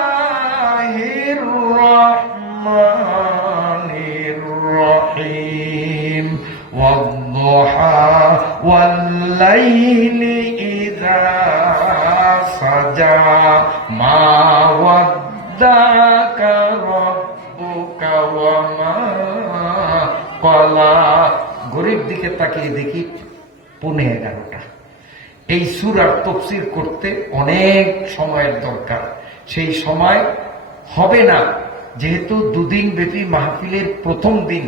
বিসমিল্লাহির রহমানির রহিম ওয়াদ-দুহা ওয়াল-লাইলি ইযা সাজা মা ওয়াদ্দাকা রাব্বুকা ওয়া মা ক্বালা। ঘড়ির দিকে তাকিয়ে দেখি 11:15। এই সূরার তাফসীর করতে অনেক সময়ের দরকার, সেই সময় হবে না যেহেতু দুদিন ব্যাপী মাহফিলের প্রথম দিন।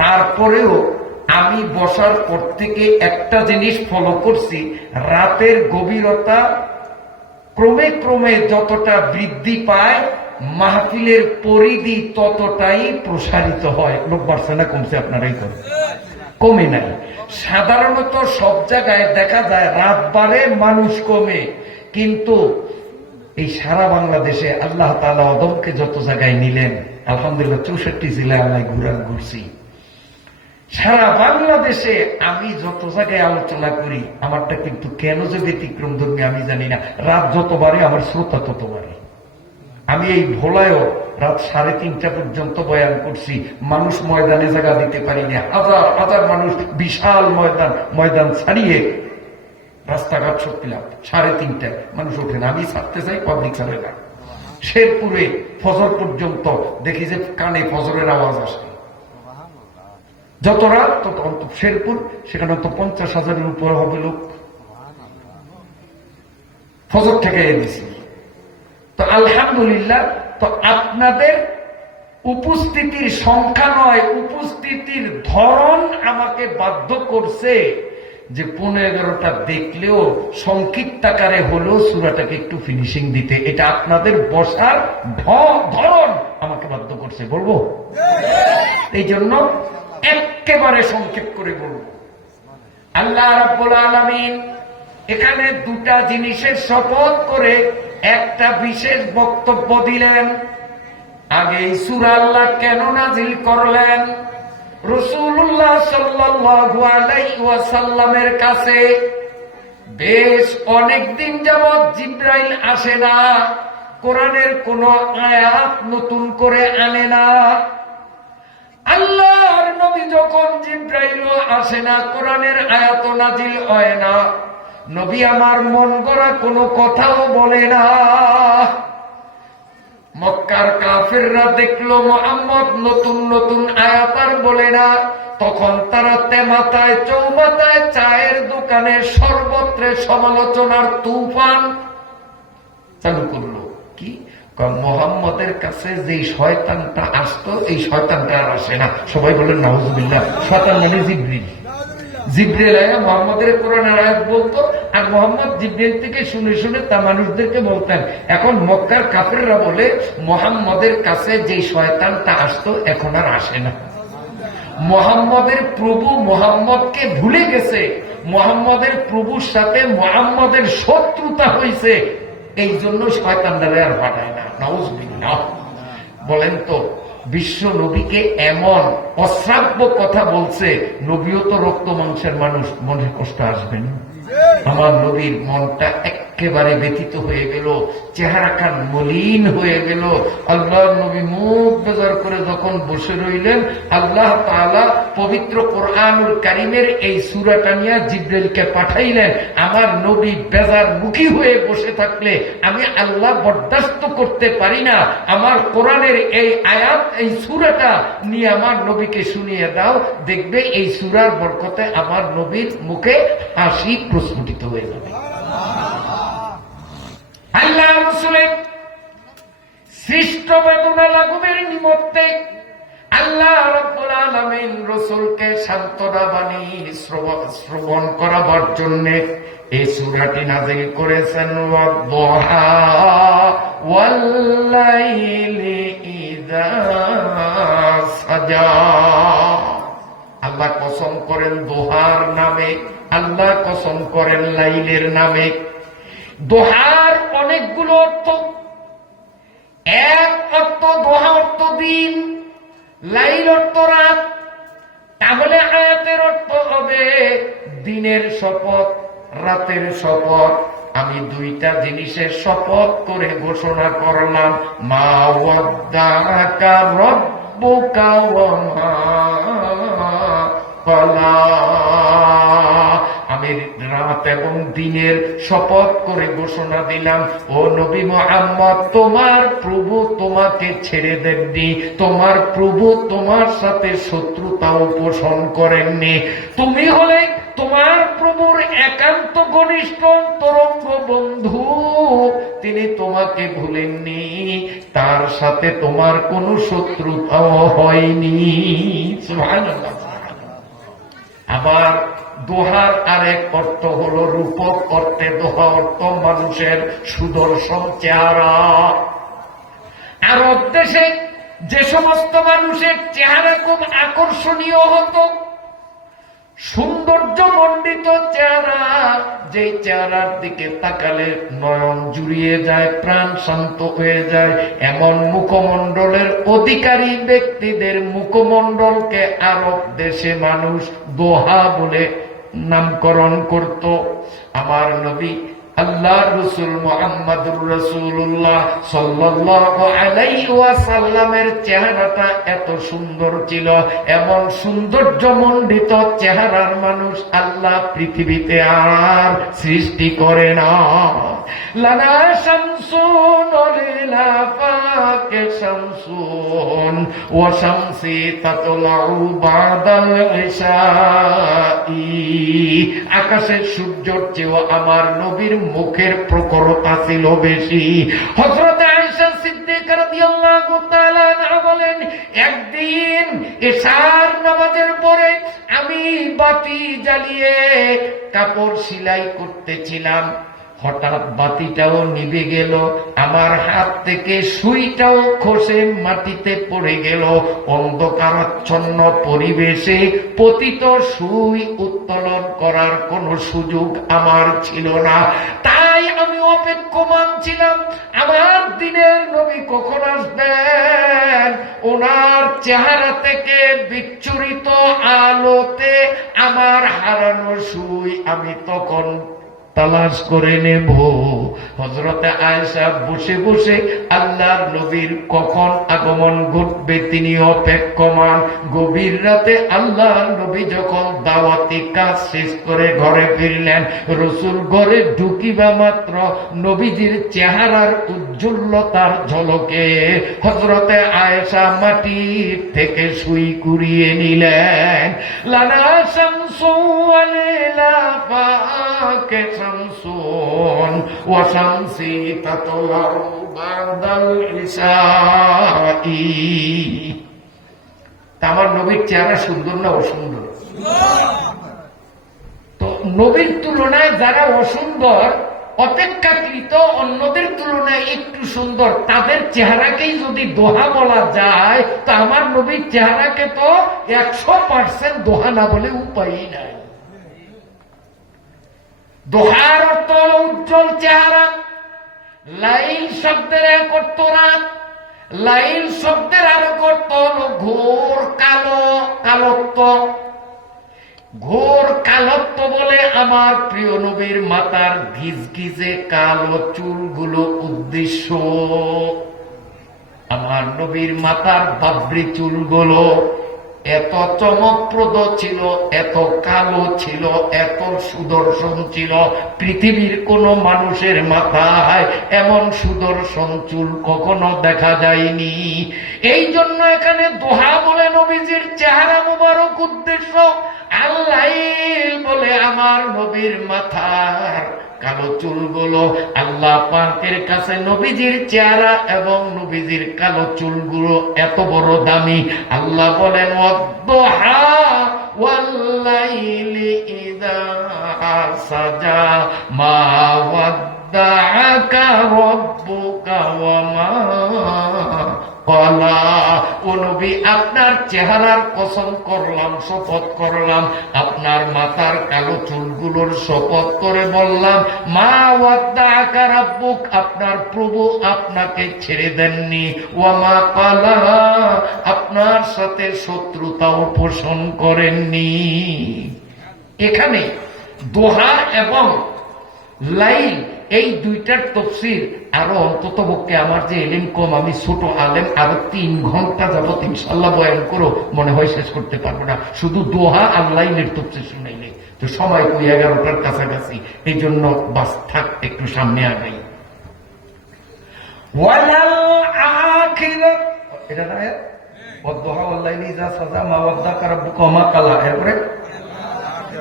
তারপরেও আমি বসার পর থেকে একটা জিনিস ফলো করছি, রাতের গভীরতা ক্রমে ক্রমে যতটা বৃদ্ধি পায় মাহফিলের পরিধি ততটাই প্রসারিত হয়। লোক বাড়ছে না কমছে? আপনারাই করেন, কমে নাই। সাধারণত সব জায়গায় দেখা যায় রাত বাড়ে মানুষ কমে, কিন্তু এই সারা বাংলাদেশে আল্লাহ তাআলা আদমকে যত জায়গায় নিলেন, আলহামদুলিল্লাহ 64 জেলায় আল্লাহ ঘুরছি। সারা বাংলাদেশে আমি যত জায়গায় আলোচনা করি, আমারটা কিন্তু কেন যে ব্যতিক্রম ধর্মী আমি জানি না, রাত যতবারে আমার শ্রোতা ততবারে। আমি এই ভোলায়ও রাত 3:30 পর্যন্ত বয়ান করছি, মানুষ ময়দানে জায়গা দিতে পারিনি। হাজার হাজার মানুষ, বিশাল ময়দান ছাড়িয়ে রাস্তাঘাট সরছিলাম। 3:30 মানুষ ওঠে না, আমি ছাড়তে চাই, পাবলিক ছাড়ে না। শেরপুরে ফজর পর্যন্ত দেখি যে কানে ফজরের আওয়াজ আসে। যত রাত তত শেরপুর, সেখানে তো 50,000-এর উপর হবে লোক। ফজর থেকে দিছি তো আলহামদুলিল্লাহ। তো আপনাদের উপস্থিতির সংখ্যা নয়, উপস্থিতির ধরন আমাকে বাধ্য করছে যে 11:15 দেখলেও সংক্ষিপ্ত আকারে হলেও সূরাটাকে একটু ফিনিশিং দিতে। এটা আপনাদের বসার ধরন আমাকে বাধ্য করছে, বলবো। এই জন্য একেবারে সংক্ষেপ করে বলবো। আল্লাহ রাব্বুল আলামিন এখানে দুটা জিনিসের শপথ করে একটা বিশেষ বক্তব্য দিলেন। আগে এই সূরা আল্লাহ কেন নাজিল করলেন? রাসূলুল্লাহ সাল্লাল্লাহু আলাইহি ওয়াসাল্লামের কাছে বেশ অনেকদিন যাবৎ জিবরাইল আসে না, কোরআনের কোন আয়াত নতুন করে আনে না। আল্লাহর নবী যখন জিবরাইলও আসে না, কোরআনের আয়াত নাজিল হয় না, নবী আমার মন গড়া কোনো কথাও বলে না। মক্কার কাফেররা দেখলো মুহাম্মদ নতুন নতুন আয়াত আর বলে না, তখন তারা তেমাতায় চৌমাতায় চায়ের দোকানে সর্বত্রে সমালোচনার তুফান চালু করলো। কি মুহাম্মদের কাছে যে শয়তানটা আসতো, এই শয়তানটা আর আসে না। সবাই বলেন নাউজুবিল্লাহ। শয়তান মানে জিবরিল। জিবরিল আয়া মুহাম্মদের কোরআনের আয়াত বলতো, আর মুহাম্মদ জিবরিল থেকে শুনে শুনে তা মানুষদেরকে বলতেন। এখন মক্কার কাফেররা বলে মুহাম্মদের কাছে যে শয়তানটা আসতো এখন আর আসে না। মুহাম্মদের প্রভু মুহাম্মদকে ভুলে গেছে, মুহাম্মদের প্রভুর সাথে মুহাম্মদের শত্রুতা হয়েছে, এই জন্য শয়তানরা আর পাঠায় না। নাউজুবিল্লাহ। বলেন তো, বিশ্ব নবীকে এমন অশ্রাব্য কথা বলছে, নবীও তো রক্ত মাংসের মানুষ, মনে কষ্ট আসবে না? আমার নবীর মনটা একেবারে ব্যথিত হয়ে গেল, চেহারা খান মলিন হয়ে গেল। আল্লাহর নবী মুখ বেজার করে যখন বসে রইলেন, আল্লাহ তাআলা পবিত্র কোরআনুল কারীমের এই সূরাটা নিয়ে জিবরাইলকে পাঠাইলেন। আমার নবী বেজার মুখী হয়ে বসে থাকলে আমি আল্লাহ বরদাস্ত করতে পারি না। আমার কোরআনের এই আয়াত, এই সূরাটা নিয়ে আমার নবীকে শুনিয়ে দাও, দেখবে এই সূরার বরকতে আমার নবীর মুখে হাসি প্রস্ফুটিত হয়ে যাবে। আল্লাহ রাসূলের সৃষ্ট বেদনা লাঘবের নিমিত্তে আল্লাহ রাব্বুল আলামিন রাসূলকে সান্ত্বনা বাণী শ্রবণ করাবার জন্য এই সূরাটি নাযিল করেছেন। ওয়াদ-দুহা ওয়াল-লাইলি ইযা সাজা। আল্লাহ কসম করেন দোহার নামে, আল্লাহ কসম করেন লাইলের নামে। দোহার অনেকগুলো অর্থ। এক অর্থ দোহা অর্থ দিন, লাইল অর্থ রাত। তাহলে আয়াতের অর্থ হবে দিনের শপথ, রাতের শপথ। আমি দুইটা জিনিসের শপথ করে ঘোষণা করলাম, মা ওয়াদ্দাকা রব্বুকা ওয়া মা ক্বালা। আমি রাত এবং দিনের শপথ করে ঘোষণা দিলাম, ও নবী মুহাম্মদ, তোমার প্রভু তোমাকে ছেড়ে দেননি, তোমার প্রভু তোমার সাথে শত্রুতাও পোষণ করেননি। তুমি হলে তোমার প্রভুর একান্ত ঘনিষ্ঠ তরঙ্গ বন্ধু, তিনি তোমাকে ভুলেননি, তার সাথে তোমার কোনো শত্রুতাও হয়নি। সুবহানাল্লাহ। আবার দোহার আরেক অর্থ হলো রূপক অর্থে দোহা অর্থ মানুষের সুদর্শন চেহারা। আরব দেশে যে সমস্ত মানুষের চেহারা খুব আকর্ষণীয় হতো, সৌন্দর্য মণ্ডিত চেহারা, যে চেহারার দিকে তাকালে নয়ন জুড়িয়ে যায়, প্রাণ শান্ত হয়ে যায়, এমন মুখমণ্ডলের অধিকারী ব্যক্তিদের মুখমণ্ডলকে আরব দেশে মানুষ দোহা বলে নামকরণ করত। আমার নবী আল্লাহর রাসূল মুহাম্মদুর রাসূলুল্লাহ সাল্লাল্লাহু আলাইহি ওয়াসাল্লামের চেহারাটা এত সুন্দর ছিল, এমন সৌন্দর্যমণ্ডিত চেহারার মানুষ আল্লাহ পৃথিবীতে আর সৃষ্টি করে না। লানা শামসুন লিলা ফাকে শামসুন ওয়া শামসি তাতলাউ বাদাল ইশাই। আকাশের সূর্যের চেয়েও আমার নবীর মুখের প্রখরতা ছিল বেশি। হযরত আয়েশা সিদ্দিকা রাদিয়াল্লাহু তাআলা আনহা বলেন, একদিন ইশার নামাজের পরে আমি বাতি জ্বালিয়ে কাপড় সেলাই করতেছিলাম, হঠাৎ বাতিটাও নিভে গেল, আমার হাত থেকে সুইটাও খসে মাটিতে পড়ে গেল। অন্ধকারাচ্ছন্ন পরিবেশে পতিত সুই উত্তোলন করার কোনো সুযোগ আমার ছিল না। তাই আমি অপেক্ষমান ছিলাম আমার দিনের নবী কখন আসবেন, ওনার চেহারা থেকে বিচ্ছুরিত আলোতে আমার হারানো সুই আমি তখন তালাশ করে নেব। হযরতে আয়েশা বসে বসে আল্লাহর নবীর কখন আগমন ঘটবে তিনি অপেক্ষমান। গভীর রাতে আল্লাহর নবী যখন দাওয়াতি কাজ শেষ করে ঘরে ফিরলেন, রাসূল ঘরে ঢুকিবা মাত্র নবীজির চেহারার উজ্জ্বলতার ঝলকে হযরতে আয়েশা মাটির থেকে সুই কুড়িয়ে নিলেন। লানা শামসু ওয়ালিলা ফাকে শামসুন ওয়া শামসি তাতলাউ বাদাল ইশাই। আমার নবীর চেহারা সুন্দর না অসুন্দর? তো নবীর তুলনায় যারা অসুন্দর, অপেক্ষাকৃত অন্যদের তুলনায় একটু সুন্দর, তাদের চেহারাকেই যদি দোহা বলা যায়, তো আমার নবীর চেহারাকে তো 100% দোহা না বলে উপায়ই নাই। দোহার অর্থ হল উজ্জ্বল চেহারা। লাইল শব্দের এক অর্থ রাত, লাইল শব্দের আরেক অর্থ হল ঘোর কালো, কালত্ব। ঘোর কালত্ব বলে আমার প্রিয় নবীর মাতার গিজগিজে কালো চুলগুলো উদ্দেশ্য। আমার নবীর মাতার বাবরি চুলগুলো এত চমকপ্রদ ছিল, এত কালো ছিল, এত সুদর্শন ছিল, পৃথিবীর কোন মানুষের মাথায় এমন সুদর্শন চুল কখনো দেখা যায়নি। এই জন্য এখানে দোহা বলে নবীজির চেহারা মুবারক উদ্দেশ্য, আল্লাহ বলে আমার নবীর মাথার কালো চুলগুলো। আল্লাহ পাকের কাছে নবীজির চেহারা এবং নবীজির কালো চুলগুলো এত বড় দামি। আল্লাহ বলেন, ওয়াদ-দুহা ওয়াল-লাইলি ইযা সাজা মা ওয়াদ্দাআকা রাব্বুকা ওয়া মা ক্বালা। ও নবী, আপনার চেহারার কসম করলাম, শপথ করলাম, আপনার মাথার কালো চুলগুলোর শপথ করে বললাম, মা ওয়াদ্দাআকা রাব্বুক, আপনার প্রভু আপনাকে ছেড়ে দেননি, ওয়া মা ক্বালা, আপনার সাথে শত্রুতাও পোষণ করেননি। এখানে দোহা এবং লাইল এই দুইটার তফসির আরো অন্তত পক্ষে আমার যে এলিম কম, আমি ছোট আলেম, আরো 3 ঘন্টা যাবত ইনশাল্লাহ বয়ান করো মনে হয় শেষ করতে পারবো না, শুধু দোহা আর লাইনের তফসির শুনাইলে। তো সময় কই 11টার কাছাকাছি, এই জন্য বাস থাক, একটু সামনে আগাই। ওয়ালাল আখিরাত, এটা না ওয়াদদুহা ওয়াল লাইলি ইযা সাজা মা ওয়াদ্দাকা রাব্বুকা ওয়া মা কালা। এরপরে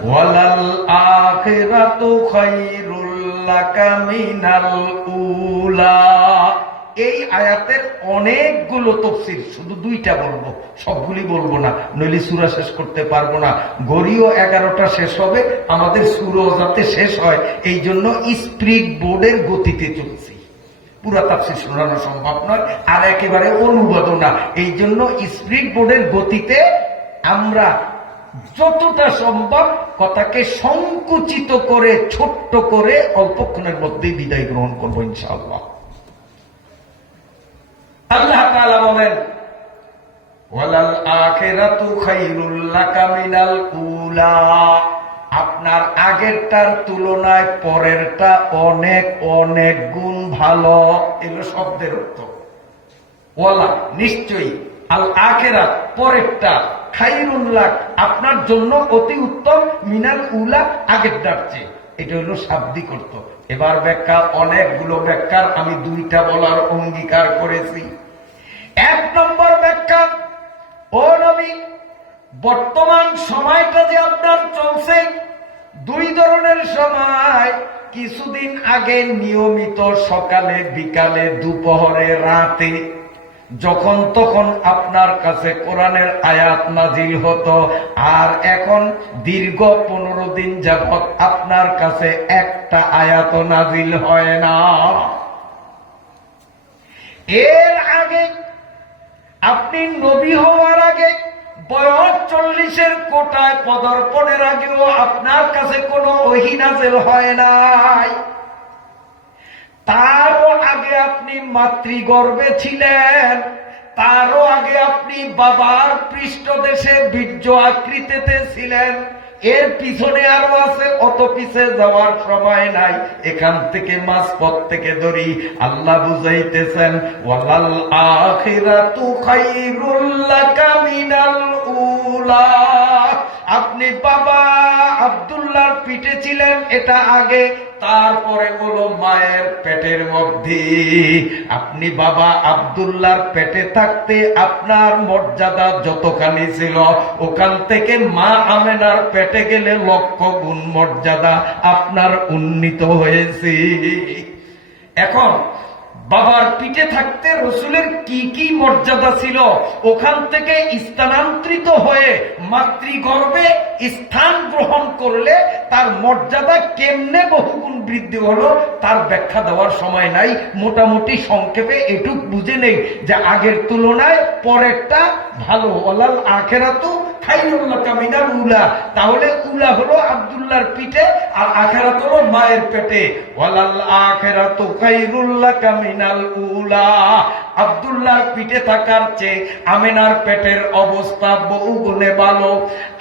ওয়ালাল আখিরাতু খায়রুল লাকা মিনাল উলা। এই আয়াতের অনেকগুলো তাফসীর, শুধু 2টা বলবো, সবগুলি বলবো না, নইলে সূরা শেষ করতে পারবো না। ঘড়িও 11টা শেষ হবে, আমাদের সূরা যাতে শেষ হয় এই জন্য স্পিড বোর্ডের গতিতে চলছি, পুরা তাফসীর শোনানো সম্ভব নয়, আর একেবারে অনুবাদও না। এই জন্য স্পিড বোর্ডের গতিতে আমরা যতটা সম্ভব কথাকে সংকুচিত করে, ছোট্ট করে অল্পক্ষণের মধ্যেই বিদায় গ্রহণ করবো ইনশাআল্লাহ। আল্লাহ তাআলা বলেন ওয়ালাল আখিরাতু খায়রুল লাকা মিনাল উলা, আপনার আগেরটার তুলনায় পরেরটা অনেক অনেক গুণ ভালো। এগুলো শব্দের অর্থ। ওয়ালা নিশ্চয়ই, আল আখিরাত পরেরটা, খায়রুল লাক আপনার জন্য অতি উত্তম, মিনাল উলা আগেরটার চেয়ে। এটা হলো শাব্দিক অর্থ। এবার ব্যাখ্যা, অনেকগুলো ব্যাখ্যার আমি 2টা বলার অঙ্গীকার করেছি। 1 নম্বর ব্যাখ্যা, ও নবী বর্তমান সময়টা যে আপনার চলছে 2 ধরনের সময়। কিছুদিন আগে নিয়মিত সকালে, বিকালে, দুপুরে, রাতে যখন তখন আপনার কাছে কোরআনের আয়াত নাজিল হতো, আর এখন দীর্ঘ 15 দিন যাবত আপনার কাছে একটা আয়াত নাজিল হয় না। এর আগে আপনি নবী হওয়ার আগে, বয়স 40-এর কোটায় পদার্পণের আগেও আপনার কাছে কোনো ওহী নাযিল হয় নাই। তারও আগে আপনি মাতৃগর্ভে ছিলেন, তারও আগে আপনি বাবার পৃষ্ঠদেশে বীর্য আকৃতিতে ছিলেন। এর পিছনে আরো আছে, অত পিছে যাওয়ার সময় নাই। এখান থেকে মাঝপথ থেকে ধরি আল্লাহ বুঝাইতেছেন ওয়ালাল আখিরাতু খায়রুল লাকা মিনাল উলা। আপনি বাবা আব্দুল্লাহর পিঠে ছিলেন, এটা আগে। তারপরে হলো মায়ের পেটের মধ্যে। আপনি বাবা আব্দুল্লাহর পেটে থাকতে আপনার মর্যাদা যতখানি ছিল, ওখান থেকে মা আমেনার পেটে গেলে 1,00,000 গুণ মর্যাদা আপনার উন্নীত হয়েছে। এখন বাবার পিঠে থাকতে রসুলের কি কি মর্যাদা ছিল, ওখান থেকে স্থানান্তরিত হয়ে মাতৃগর্ভে স্থান গ্রহণ করলে তার মর্যাদা কেমনে বহুগুণ বৃদ্ধি হলো তার ব্যাখ্যা দেওয়ার সময় নাই। মোটামুটি সংক্ষেপে এটুক বুঝে নেই যে আগের তুলনায় পরেরটা ভালো। ওয়ালাল আখিরাতু খায়রুল লাকা মিনাল উলা, তাহলে উলা হলো আব্দুল্লাহর পিঠে আর আখিরাত হলো মায়ের পেটে। ওয়ালাল আখিরাতু খায়রুল লাকা মিনাল উলা, আব্দুল্লাহর পিঠে থাকার চেয়ে আমেনার পেটের অবস্থা বহু গুণে ভালো।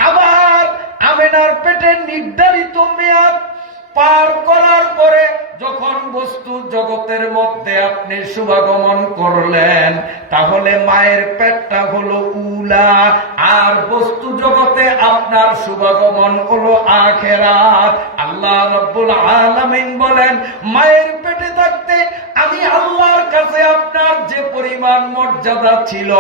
আবার আমেনার পেটে নির্ধারিত মেয়াদ পার করার পরে যখন বস্তু জগতের মধ্যে আপনি শুভাগমন করলেন, তাহলে মায়ের পেটটা হলো উলা, আর বস্তু জগতে আপনার শুভাগমন হলো আখিরাত। আল্লাহ রাব্বুল আলামিন বলেন, মায়ের পেটে থাকতে আমি আল্লাহর কাছে আপনার যে পরিমাণ মর্যাদা ছিল,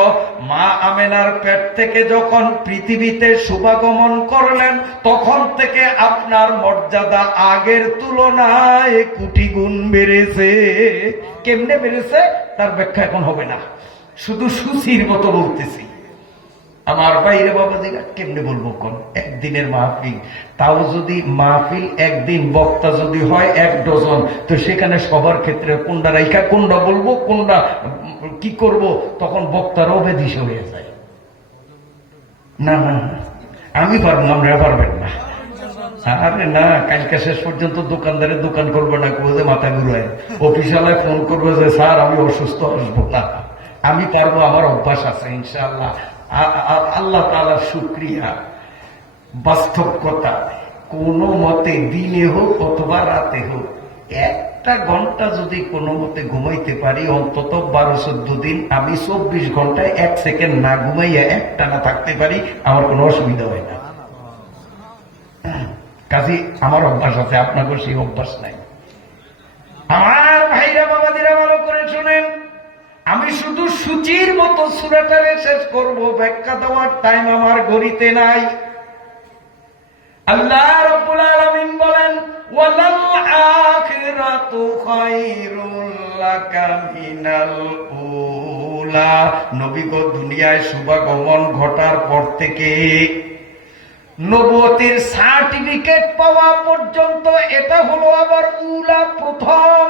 মা আমেনার পেট থেকে যখন পৃথিবীতে শুভাগমন করলেন, তখন থেকে আপনার মর্যাদা আগের তুলনায় কোটি গুণ বেড়েছে। কেমনে বেড়েছে তার ব্যাখ্যা এখন হবে না, শুধু সুচির মতো বলতেছি। আমার বাইরে বাবাজিরা কেমনে বলবো কোন একদিনের মাহফিল, তাও যদি মাহফিল একদিন বক্তা যদি হয় 1 ডজন, তো সেখানে সবার ক্ষেত্রে কোনটা রাইখা কোনটা বলবো, কোনটা কি করব, তখন বক্তারাও বেদিস হয়ে যায়। না না আমি পারবো, আমরা পারবেন না। আরে না, কালকে শেষ পর্যন্ত দোকানদারের দোকান করবে না, যে মাথা ঘুরায়, অফিসালায় ফোন করবে যে স্যার আমি অসুস্থ, আসবো না। আমি পারবো, আমার অভ্যাস আছে ইনশাআল্লাহ। আল্লাহ তাআলার শুকরিয়া, বাস্তব কথা, কোন মতে দিনে হোক অথবা রাতে হোক একটা ঘন্টা যদি কোনো মতে ঘুমাইতে পারি, অন্তত 12-14 দিন আমি 24 ঘন্টায় 1 সেকেন্ড না ঘুমাইয়া একটানা থাকতে পারি, আমার কোনো অসুবিধা হয় না। কাজে আমার অভ্যাস আছে, আপনাকে সেই অভ্যাস নাই। আমার ভাইরা বাবাদিরা ভালো করে শুনেন, আমি শুধু সূচির মতো সূরাটারে শেষ করব, ব্যাখ্যা দেওয়ার টাইম আমার ঘড়িতে নাই। আল্লাহ রাব্বুল আলামিন বলেন, ওয়ালাল আখিরাতু খায়রুল লাকা মিনাল উলা। নবী গো, দুনিয়ায় শুভাগমন ঘটার পর থেকে নবুয়তির সার্টিফিকেট পাওয়া পর্যন্ত এটা হলো আবার উলা, প্রথম।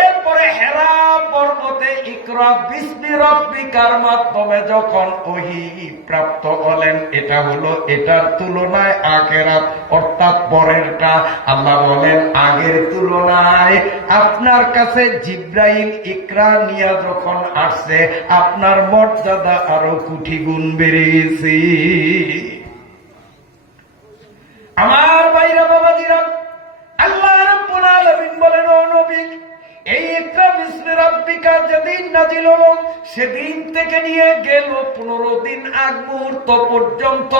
এরপরে হেরা পর্বতে ইকরা বিসমি রাব্বিকার মাধ্যমে যখন ওহী প্রাপ্ত হলেন, এটা হলো এটার তুলনায় আখিরাত অর্থাৎ পরেরটা। আল্লাহ বলেন, আগের তুলনায় আপনার কাছে জিব্রাইল ইকরা নিয়ে যখন আসছে, আপনার মর্যাদা আরো কোটি গুণ বেড়েছে। আমার ভাইরা বাবাজিরা, আল্লাহ রাব্বুল আলামিন বলেন, ও নবী, এই ইকরা বিসমি রাব্বিকা যেদিন নাজিল হলো, সেদিন থেকে নিয়ে গেল 15 দিন আগ মুহূর্ত পর্যন্ত,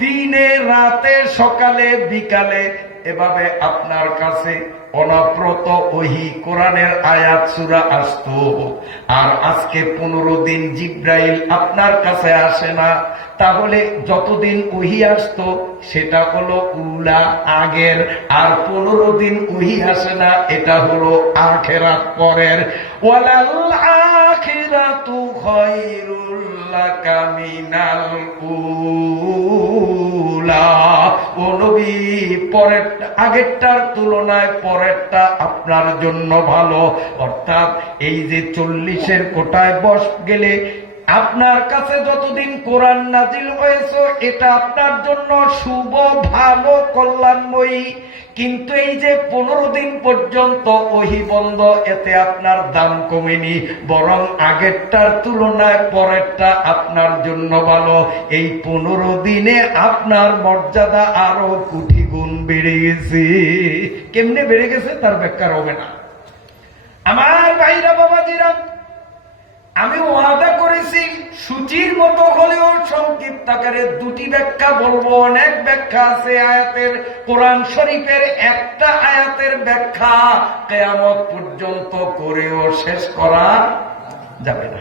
দিনে রাতে সকালে বিকালে এভাবে আপনার কাছে অনবরত ওহী কোরআনের আয়াত সূরা আসতো। আর আজকে 15 দিন জিব্রাইল আপনার কাছে আসে না, তাহলে যতদিন ওহী আসতো সেটা হলো উলা, আগের। আর 15 দিন ওহী আসে না, এটা হলো আখিরাত, পরের। ওয়ালাল আখিরাতু খায়রুল লাকা মিনাল উলা। ও নবী, পরের আগেরটার তুলনায় পরেরটা আপনার জন্য ভালো। অর্থাৎ এই যে 40-এর কোটায় বস গেলে আপনার কাছে যতদিন কোরআন নাজিল হয়েছে, এটা আপনার জন্য শুভ, ভালো, কল্যাণময়ী। কিন্তু এই যে 15 দিন পর্যন্ত ওহী বন্ধ, এতে আপনার দাম কমেনি, বরং আগেরটার তুলনায় পরেরটা আপনার জন্য ভালো। এই 15 দিনে আপনার মর্যাদা আরো কোটি গুণ বেড়ে গেছে। কেমনে বেড়ে গেছে তার ব্যাখ্যা হবে না। আমার ভাইরা বাবাজিরা, আমি ওয়াদা করেছি সূচির মতো হলেও সংক্ষিপ্ত আকারে 2টি ব্যাখ্যা বলবো। অনেক ব্যাখ্যা আছে আয়াতের, কোরআন শরীফের একটা আয়াতের ব্যাখ্যা কিয়ামত পর্যন্ত করেও শেষ করা যাবে না।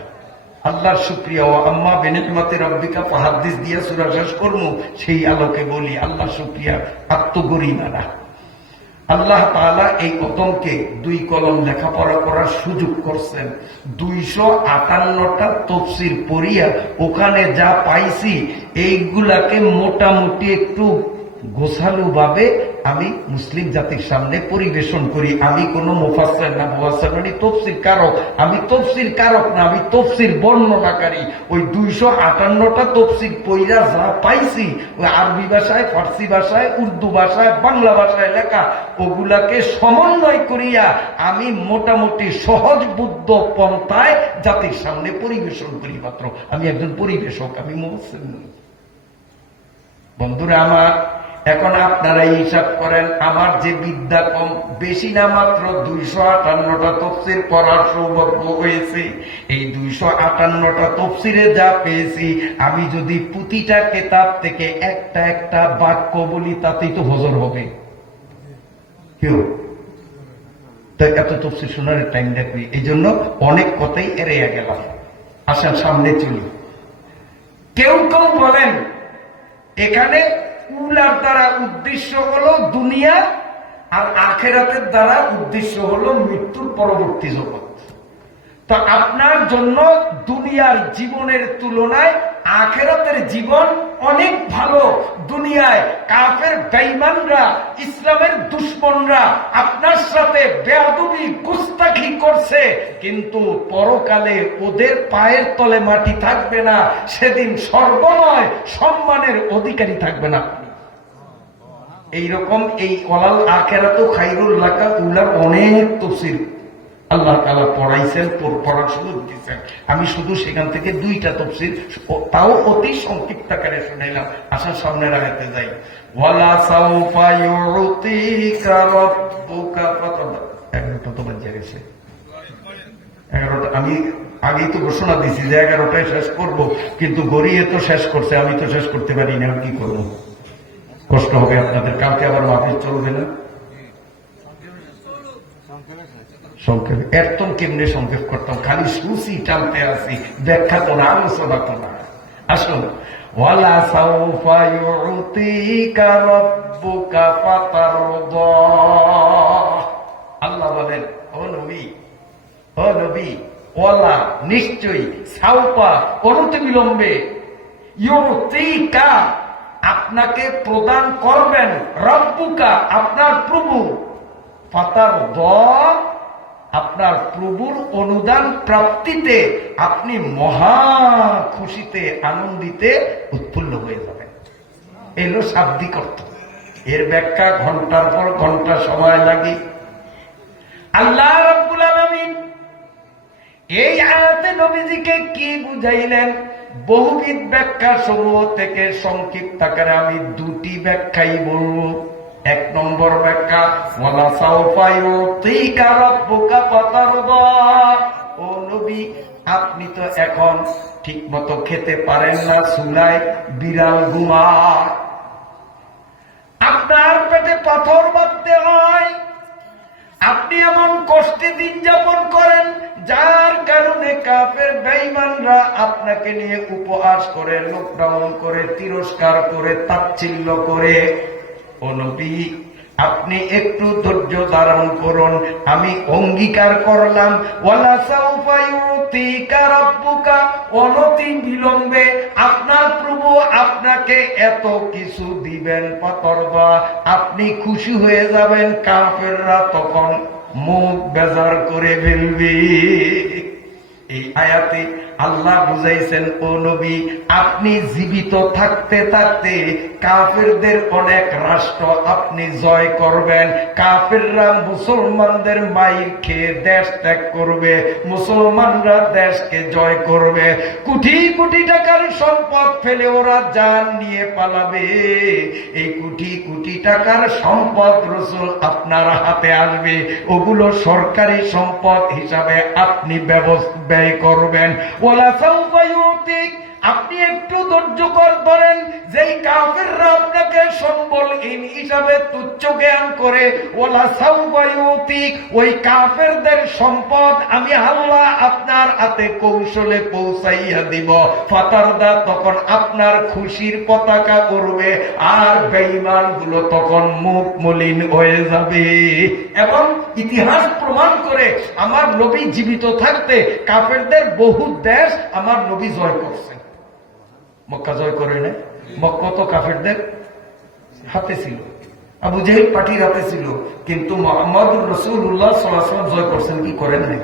আল্লাহর শুকরিয়া, ও আম্মা বিনি'মাতি রাব্বিকা ফাহাদ্দিস দিয়া সূরা শেষ করব, সেই আলোকে বলি আল্লাহর শুকরিয়া। আত্মগরিমা না, আল্লাহ তাআলা এই কদমকে 2 কলম লেখাপড়া করার সুযোগ করছেন। 258টা তাফসীর পড়িয়া ওখানে যা পাইছি, এইগুলাকে মোটামুটি একটু গোছালো ভাবে আমি মুসলিম জাতির সামনে পরিবেশন করি। আমি কোনো মুফাসসির না, মুফাসসির মানে তাফসীর কারক। আমি তাফসীর কারক না, আমি তাফসীর বর্ণনাকারী। ওই 258টা তাফসীর পড়িয়া যা পাইছি, ওই আরবি ভাষায়, ফার্সি ভাষায়, উর্দু ভাষায়, বাংলা ভাষায় লেখা, ওগুলাকে সমন্বয় করিয়া আমি মোটামুটি সহজ বুদ্ধ পন্থায় জাতির সামনে পরিবেশন করি মাত্র। আমি একজন পরিবেশক, আমি মুফাসসির নই। বন্ধুরা আমার, এখন আপনারা হিসাব করেন, আমার যে বিদ্যা কম, বেশি না মাত্র 258টা তাফসীর পড়ার সৌভাগ্য হয়েছে। এই 258টা তাফসীরে যা পেয়েছি, আমি যদি প্রতিটা কিতাব থেকে একটা একটা বাক্য বলি, তাতেই তো হজর হবে। কেউ তো এত তাফসীর শোনার টাইম দেখবি, এই জন্য অনেক কথাই এড়িয়ে গেলাম। আসেন সামনে চলি। কেউ কেউ বলেন এখানে উলার দ্বারা উদ্দেশ্য হলো দুনিয়া, আর আখিরাতের দ্বারা উদ্দেশ্য হলো মৃত্যুর পরবর্তী জগৎ। তো আপনার জন্য দুনিয়ার জীবনের তুলনায় আখিরাতের জীবন অনেক ভালো। দুনিয়ায় কাফের বেঈমানরা, ইসলামের দুশমনরা আপনার সাথে বেয়াদবি গুস্তাখি করছে, কিন্তু পরকালে ওদের পায়ের তলে মাটি থাকবে না। সেদিন সর্বময় সম্মানের অধিকারী থাকবেন আপনি। এইরকম এই ওয়ালাল আখিরাতু খায়রুল লাকা উলার অনেক তাফসীর আল্লাহ তাআলা পড়াইছেন, পড়ার সুযোগ দিচ্ছেন। আমি শুধু সেখান থেকে 2টা তাফসীর, তাও অতি সংক্ষিপ্ত আকারে শুনাইলাম। আসার সামনের আয়াতে যাই। ওয়ালা সাউফা ইউতিকা রাব্বুকা ফাতারদা। 11টা তো বাজে গেছে। 11টা আমি আগেই তো ঘোষণা দিছি যে 11টায় শেষ করব, কিন্তু গড়িয়ে তো শেষ করছে, আমি তো শেষ করতে পারি না। কি করব? কষ্ট হবে আপনাদের। কালকে আবার মাহফিল চলবে না। সংক্ষেপ একদম কেমনে সংক্ষেপ করতাম, খালি সুসি টানতে আসি, ব্যাখ্যা তো না, আলোচনা তো না। আসুন, ওয়ালা সাউফা ইউতিকা রাব্বুকা ফাতারদা। আল্লাহ বলেন, ও নবী, ও নবী, ওয়ালা নিশ্চয়ই, সাউফা অনতি বিলম্বে, ইউতিকা আপনাকে প্রদান করবেন, রব্বুকা আপনার প্রভু, ফাতারদা আপনার প্রভুর অনুদান প্রাপ্তিতে আপনি মহা খুশিতে আনন্দিতে উৎফুল্ল হয়ে যাবেন। এলো শাব্দিক অর্থ। এর ব্যাখ্যা ঘন্টার পর ঘন্টা সময় লাগে। আল্লাহ রাব্বুল আলামিন এই আয়াতে নবীজিকে কি বুঝাইলেন? বহুবিধ ব্যাখ্যা সমূহ থেকে সংক্ষিপ্ত আকারে আমি 2টি ব্যাখ্যাই বলবো। 1 নম্বর ব্যাখ্যা, ওয়ালা সাউফা ইউতিকা রাব্বুকা ফাতারদা। ও নবী, আপনি তো এখন ঠিক মতো খেতে পারেন না, চুলায় বিড়াল ঘুমায়, আপনার পেটে পাথর বাঁধতে হয়, আপনি এমন কষ্টে দিন যাপন করেন, যার কারণে কাফের বেঈমানরা আপনাকে নিয়ে উপহাস করে, লকডাউন করে, তিরস্কার করে, তাচ্ছিল্য করে। ও নবী, আপনি একটু ধৈর্য ধারণ করুন, আমি অঙ্গীকার করলাম, ওয়ালা সাউফা ইউতিকা রাব্বুকা, অনতি বিলম্বে আপনার প্রভু আপনাকে এত কিছু দিবেন, ফাতারদা আপনি খুশি হয়ে যাবেন। কাফেররা তখন মুখ বেজার করে ফেলবে। এই আয়াতে আল্লাহ বুঝাইছেন, ও নবী, আপনি জীবিত থাকতে থাকতে কাফেরদের অনেক রাষ্ট্র আপনি জয় করবেন। কাফেররা মুসলমানদের মাইর খেয়ে দেশ ত্যাগ করবে, মুসলমানরা দেশকে জয় করবে, কোটি কোটি টাকার সম্পদ ফেলে ওরা জান নিয়ে পালাবে। এই কোটি কোটি টাকার সম্পদ রাসূল আপনার হাতে আসবে, ওগুলো সরকারি সম্পদ হিসাবে আপনি ব্যয় করবেন। ওয়ালা সাউফা ইউতিক, আপনি একটু ধৈর্য ধরেন। যেই কাফেররা আপনাকে সম্বলহীন হিসাবে তুচ্ছ জ্ঞান করে, ওয়ালা সাউফা ইউতিক, ওই কাফেরদের সম্পদ আমি আল্লাহ আপনার হাতে কৌশলে পৌঁছাইয়া দিব। ফাতারদা তখন আপনার খুশির পতাকা উড়বে, আর বেঈমান গুলো তখন মুখ মলিন হয়ে যাবে। এবং ইতিহাস প্রমাণ করে, আমার নবী জীবিত থাকতে কাফেরদের বহু দেশ আমার নবী জয় করছেন। মক্কা জয় করে না, মক্কা তো কাফেরদের হাতে ছিল, আবু জেহেল পার্টির হাতে ছিল, কিন্তু মুহাম্মদুর রাসূলুল্লাহ সাল্লাল্লাহু আলাইহি ওয়াসাল্লাম জয় করছেন কি করেন নাই?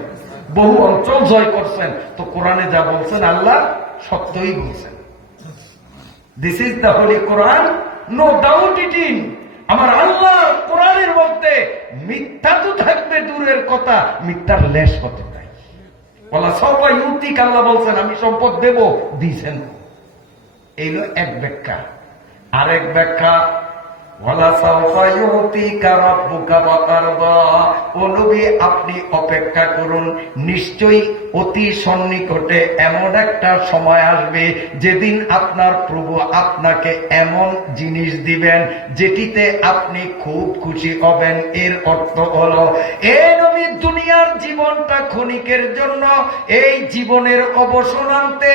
বহু অঞ্চল জয় করছেন। তো কোরআনে যা বলছেন আল্লাহ সত্যই বলছেন। This is the holy Quran, no doubt it in. আমার আল্লাহ কোরআনের মধ্যে মিথ্যা তো থাকবে দূরের কথা, মিথ্যার লেশ কত নাই। ওয়ালা সাউফা ইউতিক, আল্লাহ বলছেন আমি সম্পদ দেব, দিয়েছেন। এইলো এক ব্যাখ্যা। আরেক ব্যাখ্যা, ওয়ালা সাউফা ইউতিকা রাব্বুকা ফাতারদা। ও নবী, আপনি অপেক্ষা করুন, নিশ্চয়ই অতি সন্নিকটে এমন একটা সময় আসবে যেদিন আপনার প্রভু আপনাকে এমন জিনিস দিবেন যেটিতে আপনি খুব খুশি হবেন। এর অর্থ হলো, এ নবী, দুনিয়ার জীবনটা ক্ষণিকের জন্য, এই জীবনের অবসানান্তে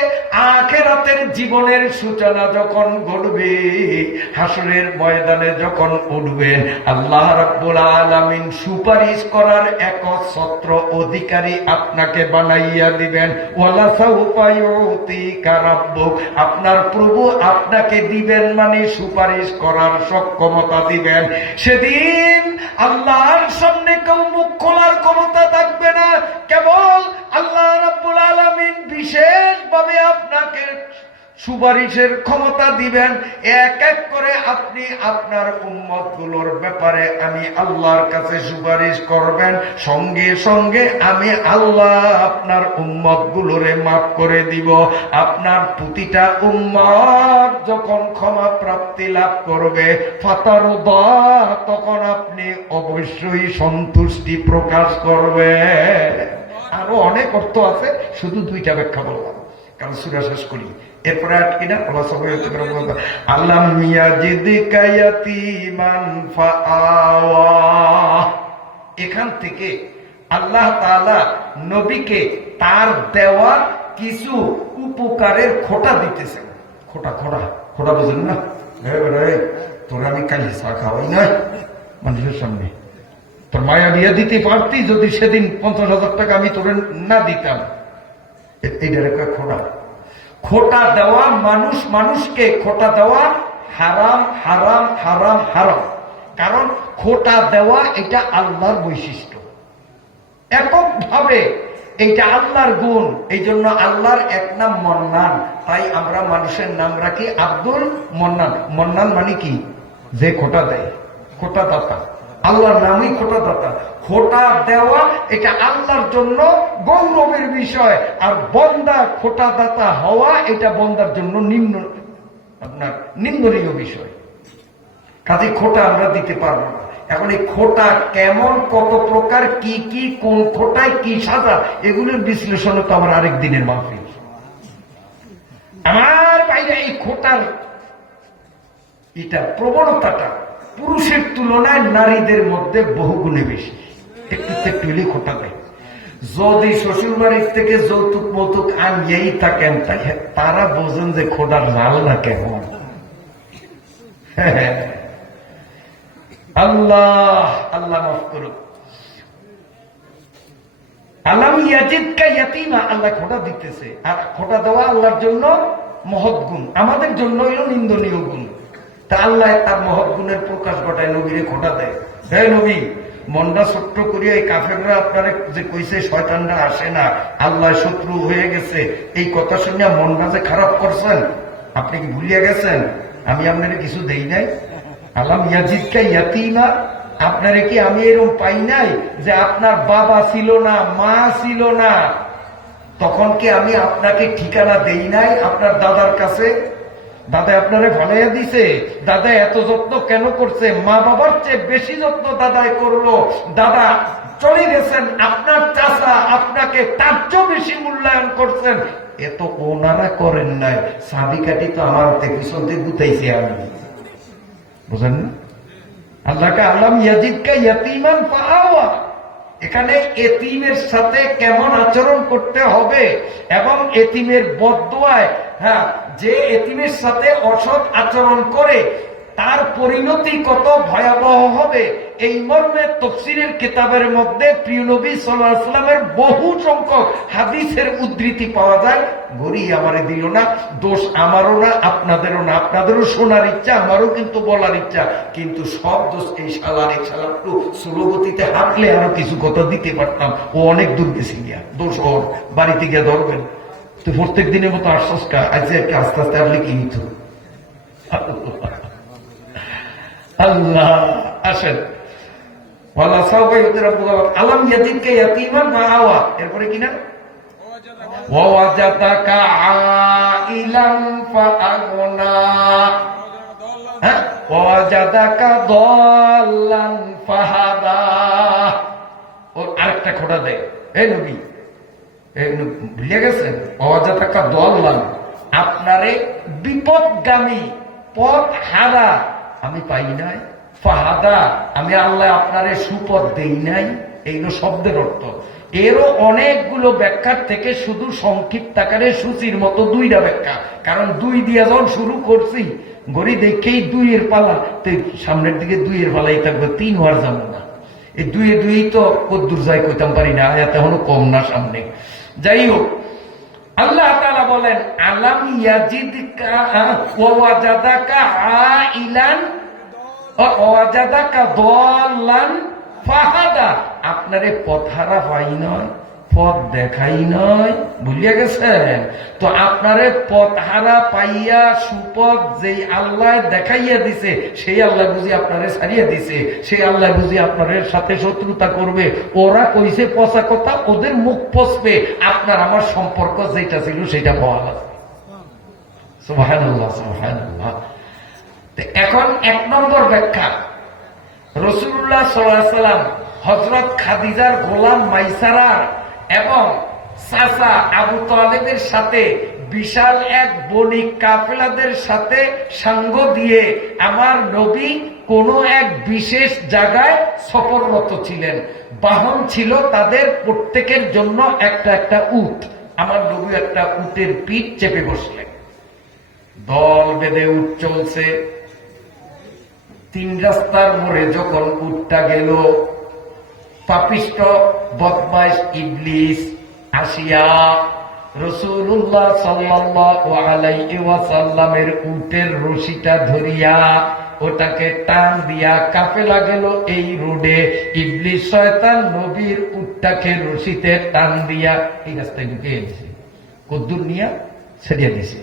আখিরাতের জীবনের সূচনা যখন ঘটবে, হাসরের ময়দানে যখন উঠবেন, আল্লাহ রাব্বুল আলামিন সুপারিশ করার একচ্ছত্র অধিকারী আপনাকে বানাইয়া দিবেন। ওয়ালা সাউফা ইউতিকা রাব্বুক, আপনার প্রভু আপনাকে দিবেন মানে সুপারিশ করার সক্ষমতা দিবেন। সেদিন আল্লাহর সামনে কেউ মুখ খোলার ক্ষমতা থাকবে না, কেবল আল্লাহ রাব্বুল আলামিন বিশেষভাবে আপনাকে সুপারিশের ক্ষমতা দিবেন। এক এক করে আপনি আপনার উম্মত গুলোর ব্যাপারে আমি আল্লাহর কাছে সুপারিশ করবেন, সঙ্গে সঙ্গে আমি আল্লাহ আপনার উম্মত গুলোরে মাফ করে দিব। আপনার প্রতিটা উম্মত যখন ক্ষমা প্রাপ্তি লাভ করবে ফাতারুদা, তখন আপনি অবশ্যই সন্তুষ্টি প্রকাশ করবেন। আরো অনেক অর্থ আছে, শুধু দুইটা ব্যাখ্যা বললাম কারণ সূরা শেষ করি। এরপরে কিনা আল্লাম ইয়াজিদিকা ইয়াতীমান ফাআওয়া, এখান থেকে আল্লাহ তাআলা নবীকে তার দেওয়া কিছু উপকারের খোটা দিতেছেন। খোটা খোটা খোটা বুঝেন না? তোরা আমি কাল চা খাওয়াই না মানুষের সামনে, তোর মায়া বিয়ে দিতে পারতি যদি সেদিন 50,000 টাকা আমি তোরে না দিতাম। এইটার একটা খোটা। খোটা দেওয়া, মানুষ মানুষকে খোটা দেওয়া হারাম হারাম হারাম হারাম। কারণ খোটা দেওয়া এটা আল্লাহর বৈশিষ্ট্য, এককভাবে এইটা আল্লাহর গুণ। এই জন্য আল্লাহর এক নাম মন্নান, তাই আমরা মানুষের নাম রাখি আব্দুল মন্নান। মন্নান মানে কি? যে খোটা দেয়, খোটা দাতা। আল্লাহর নামই খোটা দাতা। খোটা দেওয়া এটা আল্লাহর জন্য গৌরবের বিষয়, আর বন্দা খোটা দাতা হওয়া এটা বন্দার জন্য নিন্দনীয় বিষয়। কাজে খোটা আমরা দিতে পারবো না। এখন এই খোটা কেমন, কত প্রকার, কি কি, কোন খোটায় কি সাজা, এগুলোর বিশ্লেষণ তো আমার আরেক দিনের মাহফিল। আমার বাইরে এই খোটার এটা প্রবণতাটা পুরুষের তুলনায় নারীদের মধ্যে বহুগুণে বেশি। একটু একটু হলেই খোটা দেয়। যদি শ্বশুর বাড়ির থেকে যৌতুক মৌতুক আনিয়েই থাকেন, তারা বোঝেন যে খোটার লাল না কেমন। আল্লাহ আল্লাহ মাফ করুক। আলাম ইয়াজিদকা ইয়াতীমা, আল্লাহ খোটা দিতেছে। আর খোটা দেওয়া আল্লাহর জন্য মহৎ গুণ, আমাদের জন্য হলো নিন্দনীয় গুণ। তা আল্লাহ তার মহৎ গুণের প্রকাশ ঘটায়, নবীরে খোটা দেয়। হে নবী, মনটা ছোট্ট করিয়া এই কাফেররা আপনারা যে কইছে শয়তানরা আসে না, আল্লাহ শত্রু হয়ে গেছে, এই কথা শুনে মনটা যে খারাপ করছেন, আপনি কি ভুলিয়া গেছেন আমি আপনারে কিছু দেই নাই? আলাম ইয়াজিদকা ইয়াতীমা, আপনারে কি আমি এরকম পাই নাই যে আপনার বাবা ছিল না, মা ছিল না, তখন কি আমি আপনাকে ঠিকানা দেই নাই আপনার দাদার কাছে? দাদা আপনারে ভালাইয়া দিছে, দাদা এত যত্ন কেন করছে? মা বাবার চেয়ে বেশি যত্ন দাদাই করলো। দাদা চলে গেছেন, আপনার চাচা আপনাকে তার চেয়েও বেশি মূল্যায়ন করছেন। এত ওনারা করেন নাই, সাবিকাটি তো আমার পিছন থেকে গুতাইছে আমি, বুঝেন না? আল্লাহকে আলাম ইয়াজিদকা ইয়াতীমান ফাআওয়া, এখানে এতিমের সাথে কেমন আচরণ করতে হবে এবং এতিমের বদদুয়ায়, হ্যাঁ, যে এতিমের সাথে অসৎ আচরণ করে তার পরিণতি কত ভয়াবহ হবে, এই মর্মে তাফসীরের কিতাবের মধ্যে প্রিয় নবী সাল্লাল্লাহু আলাইহি ওয়াসাল্লামের বহু সংখ্যক হাদিসের উদ্ধৃতি পাওয়া যায়। গড়ি আমারে দিল না, দোষ আমারও না, আপনাদেরও না। আপনাদেরও শোনার ইচ্ছা, আমারও কিন্তু বলার ইচ্ছা, কিন্তু সব দোষ এই শালার। এই শালা একটু স্লোগতিতে হাঁটলে আরো কিছু কথা দিতে পারতাম, ও অনেক দূর গেছে গিয়া। দোষ ওর, বাড়িতে গিয়া ধরবেন। তো প্রত্যেক দিনের মতো আশ্বাস কা আজকে একটা আস্তে আস্তে আসলে কি নিত। আল্লাহ আসেন, আলাম ইয়াজিদকা ইয়াতীমান ফাআওয়া, এরপরে কিনা ওয়াজাদাকা আইলান ফাআগনা, হ্যাঁ, ওয়াজাদাকা দাল্লান ফাহাদা। ওর আরেকটা খোটা দেয়, এই নবী ভুলে গেছেন? ওয়াজাদাকা দাল্লান, আপনারে বিপদগামী, পথ হারা আমি পাই নাই। ফাহাদা, আমি আল্লাহ আপনারে সুপথ দেই নাই। এইগুলো শব্দের অর্থ। এরও অনেকগুলো ব্যাখ্যার থেকে শুধু সংক্ষিপ্ত আকারে সূচির মতো দুইটা ব্যাখ্যা। কারণ দুই দিয়া যখন শুরু করছি, গড়ি দেখেই দুইয়ের পালা, তো সামনের দিকে দুইয়ের পালাই থাকবে, তিন হওয়ার যাবো না। এই দুইয়ে দুই তো কদ্দুর যায় কইতাম পারি না, আয়াত এখনো কম না সামনে। যাই হোক, আল্লাহ তাআলা বলেন আলাম ইয়াজিদকা ওয়াজাদাকা আইলান ওয়াজাদাকা দাল্লান ফাহাদা, আপনারে পথহারা পাই নয়, পথ দেখাই নাই, ভুলিয়া গেছেন? তো আপনারে পথ হারা পাইয়া সুপথ যেই আল্লাহ দেখাইয়া দিছে, সেই আল্লাহ বুঝি আপনারে ছাড়িয়া দিছে, সেই আল্লাহ বুঝি আপনার সাথে শত্রুতা করবে? ওরা কইছে পচা কথা, ওদের মুখ পচবে, আপনার আমার সম্পর্ক যেটা ছিল সেটা পাওয়া লাগবে। সুবহানাল্লাহ, সুবহানাল্লাহ। এখন 1 নম্বর ব্যাখ্যা, রাসূলুল্লাহ সাল্লাল্লাহু আলাইহি ওয়াসাল্লাম হযরত খাদিজার গোলাম মাইসারার এবং চাচা আবু তালেবের সাথে বিশাল এক বণিক কাফেলাদের সাথে সঙ্গ দিয়ে আমার নবী কোন এক বিশেষ জায়গায় সফররত ছিলেন। বাহন ছিল তাদের প্রত্যেকের জন্য একটা একটা উট। আমার নবী একটা উটের পিঠ চেপে বসলেন, দল বেঁধে উট চলছে। 3 রাস্তার মোড়ে যখন উটটা গেল, পাপিষ্ট বদমাইশ ইবলিস আসিয়া রাসূলুল্লাহ সাল্লাল্লাহু আলাইহি ওয়াসাল্লামের উটের রশিটা ধরিয়া ওটাকে টান দিয়া কাফেলা গেল এই রোডে। ইবলিস শয়তান নবীর উটটাকে রশিতে টান দিয়া এই রাস্তায় ঢুকে গেছে, কদ্দুর নিয়া ছেড়িয়ে দিছে।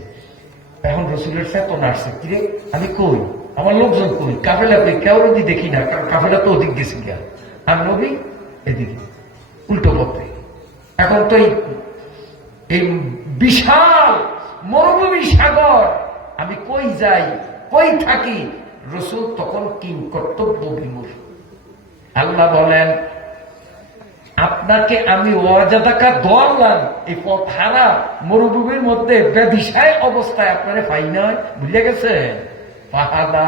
এখন রসুলের চেতনা আসছে, কিরে আমি কই, আমার লোকজন কই, কাফেলা কই, কেউ নদী দেখি না, কারণ কাফেলা তো ওদিক গেছে গিয়া, আর নবী এদিকে উল্টো পথে। এখন তো এই বিশাল মরুভূমি সাগর, আমি কই যাই, কই থাকি? রসুল তখন কিং কর্তব্য বিমূঢ়। আল্লাহ বলেন, আপনাকে আমি ওয়াজাদাকা দোয়াল্লাম, এই পথ হারা মরুভূমির মধ্যে বেদিশায় অবস্থায় আপনারে পাই নয়, ভুলে গেছে? ফাহাদা,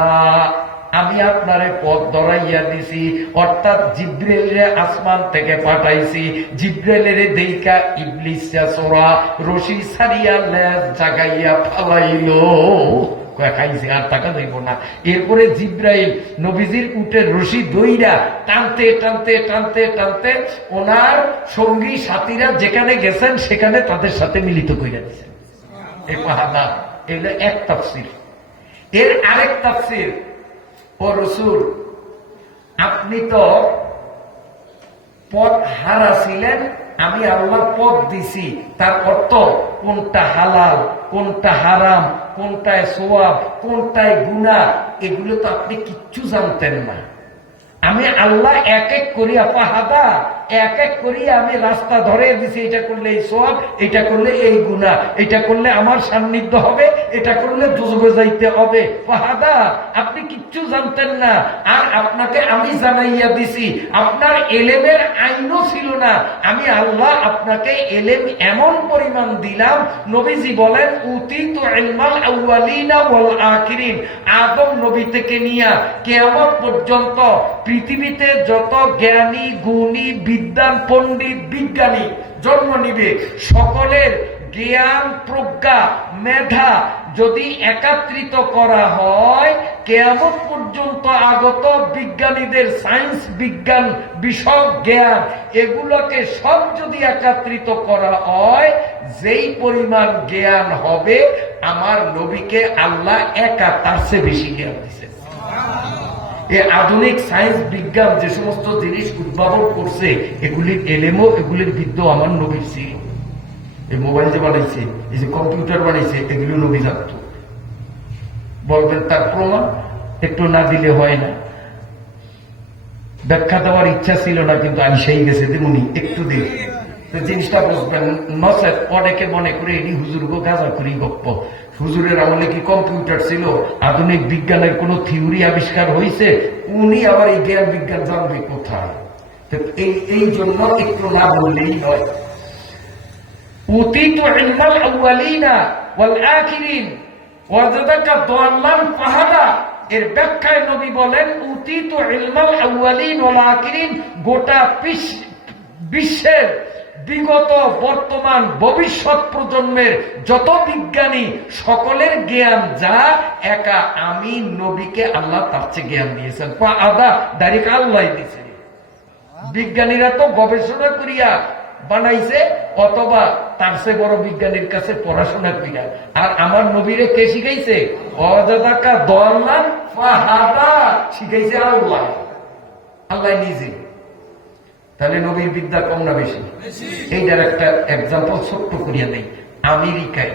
আমি আপনারে পথ ধরাইয়া দিছি, অর্থাৎ জিব্রাইলের আসমান থেকে পাঠাইছি। জিব্রাইলের দেইকা ইবলিস সোরা রশি ছাড়িয়া লেজ জাগাইয়া ফালাইলো, খাইছে আর টাকা দেব না। এরপরে জিব্রাইল নবীজির উটের রশি দইরা টানতে টানতে টানতে টানতে ওনার সঙ্গী সাথীরা যেখানে গেছেন সেখানে তাদের সাথে মিলিত কইরা দিয়েছেন। এই পাহাদা, এগুলো এক তাফসীর। এর আরেক তাফসীর, ও রাসূল আপনি তো পথ হারা ছিলেন, আমি আল্লাহ পথ দিছি, তার অর্থ কোনটা হালাল, কোনটা হারাম, কোনটায় সওয়াব, কোনটায় গুনাহ, এগুলো তো আপনি কিচ্ছু জানতেন না। আমি আল্লাহ এক এক করিয়া ফাহাদা, এক এক করিয়া আমি রাস্তা ধরে দিছি, এটা করলে এই সওয়াব, এটা করলে এই গুনাহ, এটা করলে আমার সান্নিধ্য হবে, এটা করলে দুজকে যাইতে হবে। ফাহাদা, আপনি কিচ্ছু জানতেন না, আর আপনাকে আমি জানাইয়া দিছি। আপনার এলেমের আইনও ছিল না, আমি আল্লাহ আপনাকে এলেম এমন পরিমাণ দিলাম। নবীজি বলেন, উতিতু ইলমাল আউয়ালিনা ওয়াল আখিরিন, আদম নবী থেকে নিয়া কিয়ামত পর্যন্ত পৃথিবীতে যত জ্ঞানী গুণী বিদ্বান পণ্ডিত বিজ্ঞানী জন্ম নিবে, সকলের জ্ঞান প্রজ্ঞা মেধা যদি একত্রিত করা হয়, কিয়ামত পর্যন্ত আগত বিজ্ঞানীদের সায়েন্স বিজ্ঞান বিষয়ক জ্ঞান, এগুলোকে সব যদি একত্রিত করা হয়, যেই পরিমাণ জ্ঞান হবে, আমার নবীকে আল্লাহ একা তার চেয়ে বেশি জ্ঞান দিয়েছে। এই আধুনিক সায়েন্স বিজ্ঞান যে সমস্ত জিনিস উদ্ভাবন করছে, এগুলির এলেমও, এগুলির বিদ্যা আমার নবীর ছিল। এই মোবাইল যে বানাইছে, এই যে কম্পিউটার বানাইছে, এগুলো নবী জানত। বলবেন তার প্রমাণ একটু না দিলে হয় না। ব্যাখ্যা দেওয়ার ইচ্ছা ছিল না, কিন্তু আমি সেই গেছে তেমনি একটু দিন জিনিসটা বুঝবেন। নচেত অনেকে মনে করে এটি হুজুর গো গাজা করি গপ্প। হুজুরের আমলে কি কম্পিউটার ছিল? আধুনিক বিজ্ঞানের কোন থিওরি আবিষ্কার হয়েছে? উনি আবার এই জ্ঞান বিজ্ঞান জানবে কোথায়? এই জন্য একটু না বললেই নয়। উতিতু ইলমাল আউয়ালিনা ওয়াল আখিরিন ওয়াজাদাকা দাল্লান ফাহাদা, এর ব্যাখ্যায় নবী বলেন, উতিতু ইলমাল আউয়ালিন ওয়াল আখিরিন, গোটা বিশ্বের বিগত বর্তমান ভবিষ্যৎ প্রজন্মের যত বিজ্ঞানী, সকলের জ্ঞান যা, একা আমি নবীকে আল্লাহ তার চেয়ে জ্ঞান দিয়েছেন। আদা ডাইরেক্ট আল্লাহ দিয়েছে। বিজ্ঞানীরা তো গবেষণা করিয়া বানাইছে, অথবা তার চেয়ে বড় বিজ্ঞানীর কাছে পড়াশোনা করিয়া। আর আমার নবীরে কে শিখাইছে? ওয়াজাদাকা দাল্লান ফাহাদা, শিখাইছে আল্লাহ, আল্লাহ নিজে। তাহলে নবীর বিদ্যা কম না বেশি? এইটার একটা এক্সাম্পল ছোট্ট করিয়া নেই। আমেরিকায়,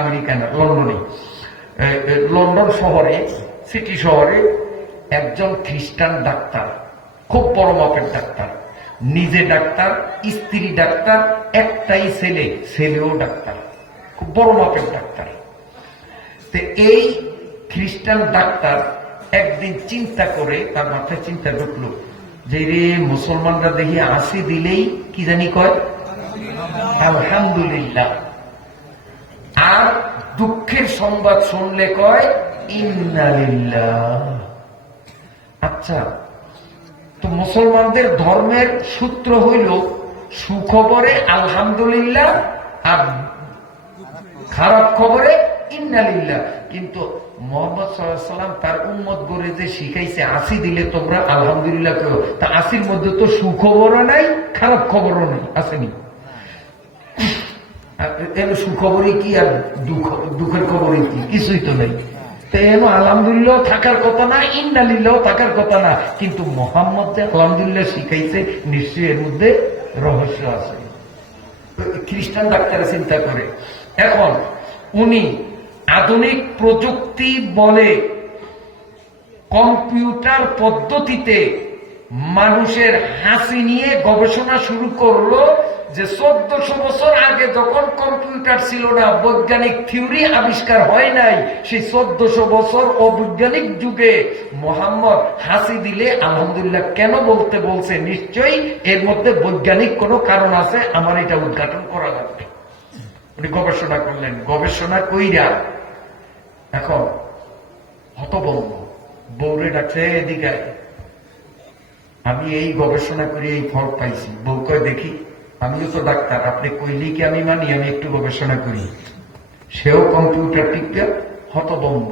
আমেরিকা না, লন্ডনে, লন্ডন শহরে, সিটি শহরে একজন খ্রিস্টান ডাক্তার, খুব বড় মাপের ডাক্তার, নিজে ডাক্তার, স্ত্রী ডাক্তার, একটাই ছেলে, ছেলেও ডাক্তার, খুব বড় মাপের ডাক্তার। তো এই খ্রিস্টান ডাক্তার একদিন চিন্তা করে, তার মাথায় চিন্তা ঢুকলো যে রে মুসলমানরা দেখি আসি দিলেই কি জানি কয় আলহামদুলিল্লাহ, আর দুঃখের সংবাদ শুনলে কয় ইন্না লিল্লাহ। আচ্ছা, তো মুসলমানদের ধর্মের সূত্র হইল সুখবরে আলহামদুলিল্লাহ আর খারাপ খবরে ইন্না লিল্লাহ। কিন্তু মোহাম্মদ সাল্লাল্লাহু আলাইহি ওয়াসাল্লাম তার উম্মত গড়ে যে শিখাইছে আসি দিলে তোমরা আলহামদুলিল্লাহ কেউ, তা আসির মধ্যে তো সুখবরও নাই খারাপ খবরও নেই, আসেনি। সুখবরই কি আর দুঃখের খবরই কি? কিছুই তো নেই। আলহামদুলিল্লাহ থাকার কথা না, ইন্না লিল্লাহ থাকার কথা না, কিন্তু মোহাম্মদ যে আলহামদুলিল্লাহ শিখাইছে নিশ্চয়ই এর মধ্যে রহস্য আছে। খ্রিস্টান ডাক্তার চিন্তা করে, এখন উনি আধুনিক প্রযুক্তি বলে কম্পিউটার পদ্ধতিতে মানুষের হাসি নিয়ে গবেষণা শুরু করলো, যে 1400 বছর আগে যখন কম্পিউটার ছিল না, বৈজ্ঞানিক থিওরি আবিষ্কার হয় নাই, সেই 1400 বছর অবৈজ্ঞানিক যুগে মোহাম্মদ হাসি দিলে আলহামদুলিল্লাহ কেন বলতে বলছে, নিশ্চয়ই এর মধ্যে বৈজ্ঞানিক কোনো কারণ আছে, আমার এটা উদ্ঘাটন করা লাগবে। উনি গবেষণা করলেন, গবেষণা কইরা এখন হতভম্ব, বউরে ডাকছে এদিকে, আমি এই গবেষণা করে এই ফল পাইছি। বউ কয় দেখি, আমিও তো ডাক্তার, আপনি কইলি কি আমি মানি, আমি একটু গবেষণা করি। সেও কম্পিউটার টিপে হতভম্ব।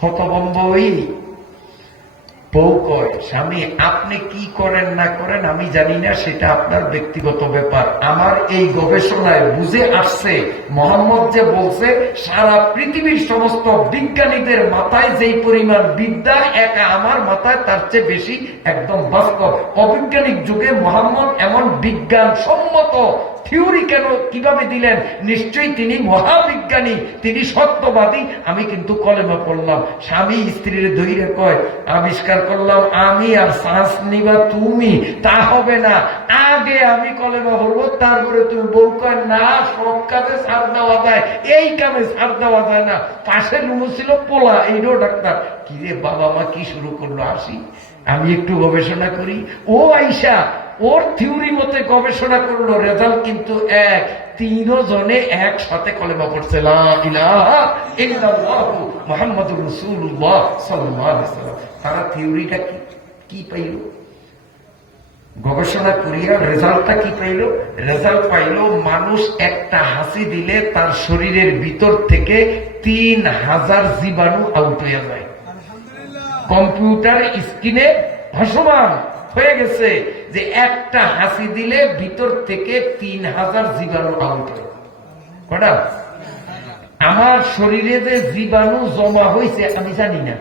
হতভম্ব ওই বউ কয়, স্বামী আপনি কি করেন না করেন আমি জানি না, সেটা আপনার ব্যক্তিগত ব্যাপার। আমার এই গবেষণায় বুঝে আসছে মোহাম্মদ যে বলছে সারা পৃথিবীর সমস্ত বিজ্ঞানীদের মাথায় যেই পরিমাণ বিদ্যা, একা আমার মাথায় তার চেয়ে বেশি, একদম বাস্তব। অবৈজ্ঞানিক যুগে মোহাম্মদ এমন বিজ্ঞান সম্মত থিওরি কেন কিভাবে দিলেন, নিশ্চয়ই তিনি মহাবিজ্ঞানী, তিনি সত্যবাদী। আমি কিন্তু কলেমা পড়লাম। স্বামী স্ত্রীর ধৈর্য কয়, আবিষ্কার করলাম আমি, আর শ্বাস নিবা তুমি, তা হবে না, আগে আমি কলেমা পড়বো তারপরে তুমি। বউ কয় না, সব কাজে ছাড় দেওয়া যায়, এই কামে ছাড় দেওয়া যায় না। পাশে রুমু ছিল পোলা, এইটাও ডাক্তার। কি রে বাবা মা কি শুরু করলো, আসি আমি একটু গবেষণা করি। ও আইসা ওর থিওরি মতে গবেষণা করলো, রেজাল্ট কিন্তু এক। তিনজনে একসাথে কলেমা পড়ছে লা ইলাহা ইল্লাল্লাহু মুহাম্মাদুর রাসূলুল্লাহ সাল্লাল্লাহু আলাইহি ওয়াসাল্লাম। তারা থিওরিটা কি পাইল, গবেষণা করিয়া রেজাল্টটা কি পাইল? রেজাল্ট পাইল মানুষ একটা হাসি দিলে তার শরীরের ভিতর থেকে 3000 জীবাণু আউট হয়ে যায়। কম্পিউটার স্ক্রিনে ভাসমান হয়ে গেছে যে একটা হাসি দিলে ভিতর থেকে 3000 জীবাণু আউট হয়। কটা? আমার শরীরে যে জীবাণু জমা হয়েছে আমি জানি না,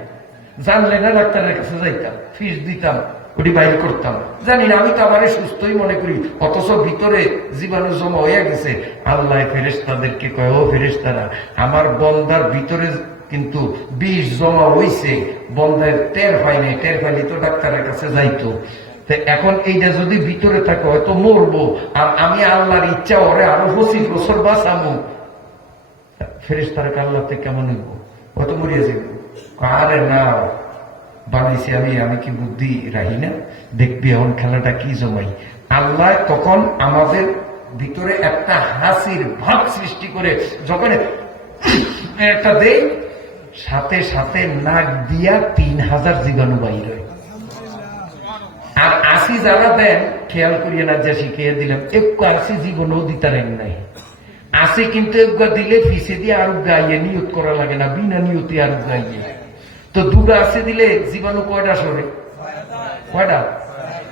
জানলে না ডাক্তারের কাছে যাইতাম, ফিস দিতাম, ওটি বাইর করতাম। জানি না, আমি তো আমার সুস্থই মনে করি, অথচ ভিতরে জীবাণু জমা হয়ে গেছে। আল্লাহ ফেরেশতাদেরকে কয়, ও ফেরেশতারা, আমার বন্দার ভিতরে কিন্তু বিষ জমা হইছে, বন্ধায় টের হয় নাই, টের পাইলে তো ডাক্তারের কাছে যাইতো। এখন এইটা যদি ভিতরে থাকে হয়তো মরবো, আর আমি আল্লাহর ইচ্ছা ওরে আরো 25 বছর বাঁচামো। ফেরেশতারা আল্লাহতে কেমন হইব, হয়তো মরিয়া যাইব। আরে না, বানাইছি আমি কি বুদ্ধি রাখি না? দেখবি এখন খেলাটা কি জমাই। আল্লাহ তখন আমাদের ভিতরে একটা হাসির ভাব সৃষ্টি করে যখন একটা দেয়, সাথে সাথে নাক দিয়া 3000 জীবাণু বাইর হয়। আর আসি যারা দেন, খেয়াল করিয়ে না, যে শিখিয়ে দিলাম, একটু আসি জীবনও দিতারেন নাই। আসি কিন্তু একবার দিলে ফিসে দিয়ে আরো গাইয়ে নিয়ত করা লাগে না, বিনা নিয়তে আরো গাইয়ে। তো দুটো আসি দিলে জীবাণু কয়টা সরে? কয়টা?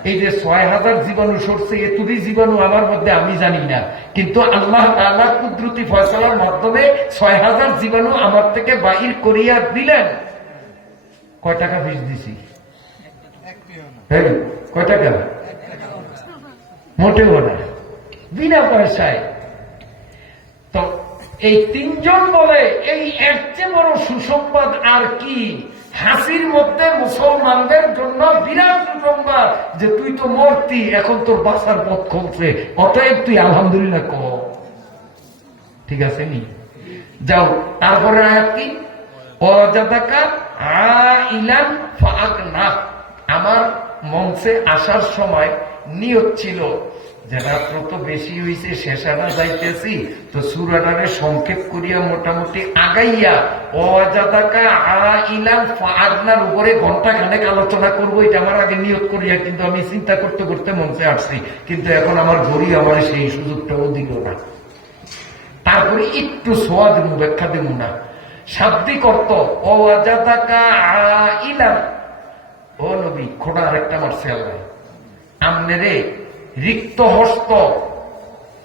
এই যে 6000 জীবাণু সরছে, এতটি জীবাণু আমার মধ্যে আমি জানি না, কিন্তু আল্লাহ তাআলা কুদরতি ফয়সালার মাধ্যমে 6000 জীবাণু আমার থেকে বাহির করিয়া দিলেন। কয় টাকা ফিস দিছি? কয় টাকা? মোটেও না, বিনা পয়সায়। তো এই তিনজন বলে এই এর চেয়ে বড় সুসংবাদ আর কি? হাসির মধ্যে মুসলমানদের জন্য বিরাট সুসংবাদ যে তুই তো মরতি, এখন তোর বাঁচার পথ খুলছে, অতএব তুই আলহামদুলিল্লাহ কহ। ঠিক আছে নি? যাও, তারপরে আয়াত কি? ওয়াজাদাকা আইলান ফাআগনা। আমার মঞ্চে আসার সময় নিয়ত ছিল যে রাত্র তো বেশি হয়েছে, শেষানা যাইতেছি, তো সূরাটারে সংক্ষেপ করিয়া মোটামুটি আগাইয়া ওয়াজাদাকা আইলান ফাআগনার উপরে ঘন্টা খানেক আলোচনা করবো, এটা আমার আগে নিয়ত করিয়া, কিন্তু আমি চিন্তা করতে করতে মঞ্চে আসছি, কিন্তু এখন আমার ঘড়ি আমার সেই সুযোগটাও দিল না। তারপরে একটু সোয়া দেব, ব্যাখ্যা দেব না, শাব্দিক অর্থ ওয়াজাদাকা আইলান। ও নবী, খোঁড়া আরেকটা মারছে আল্লাহ, আমনেরে রিক্ত হস্ত,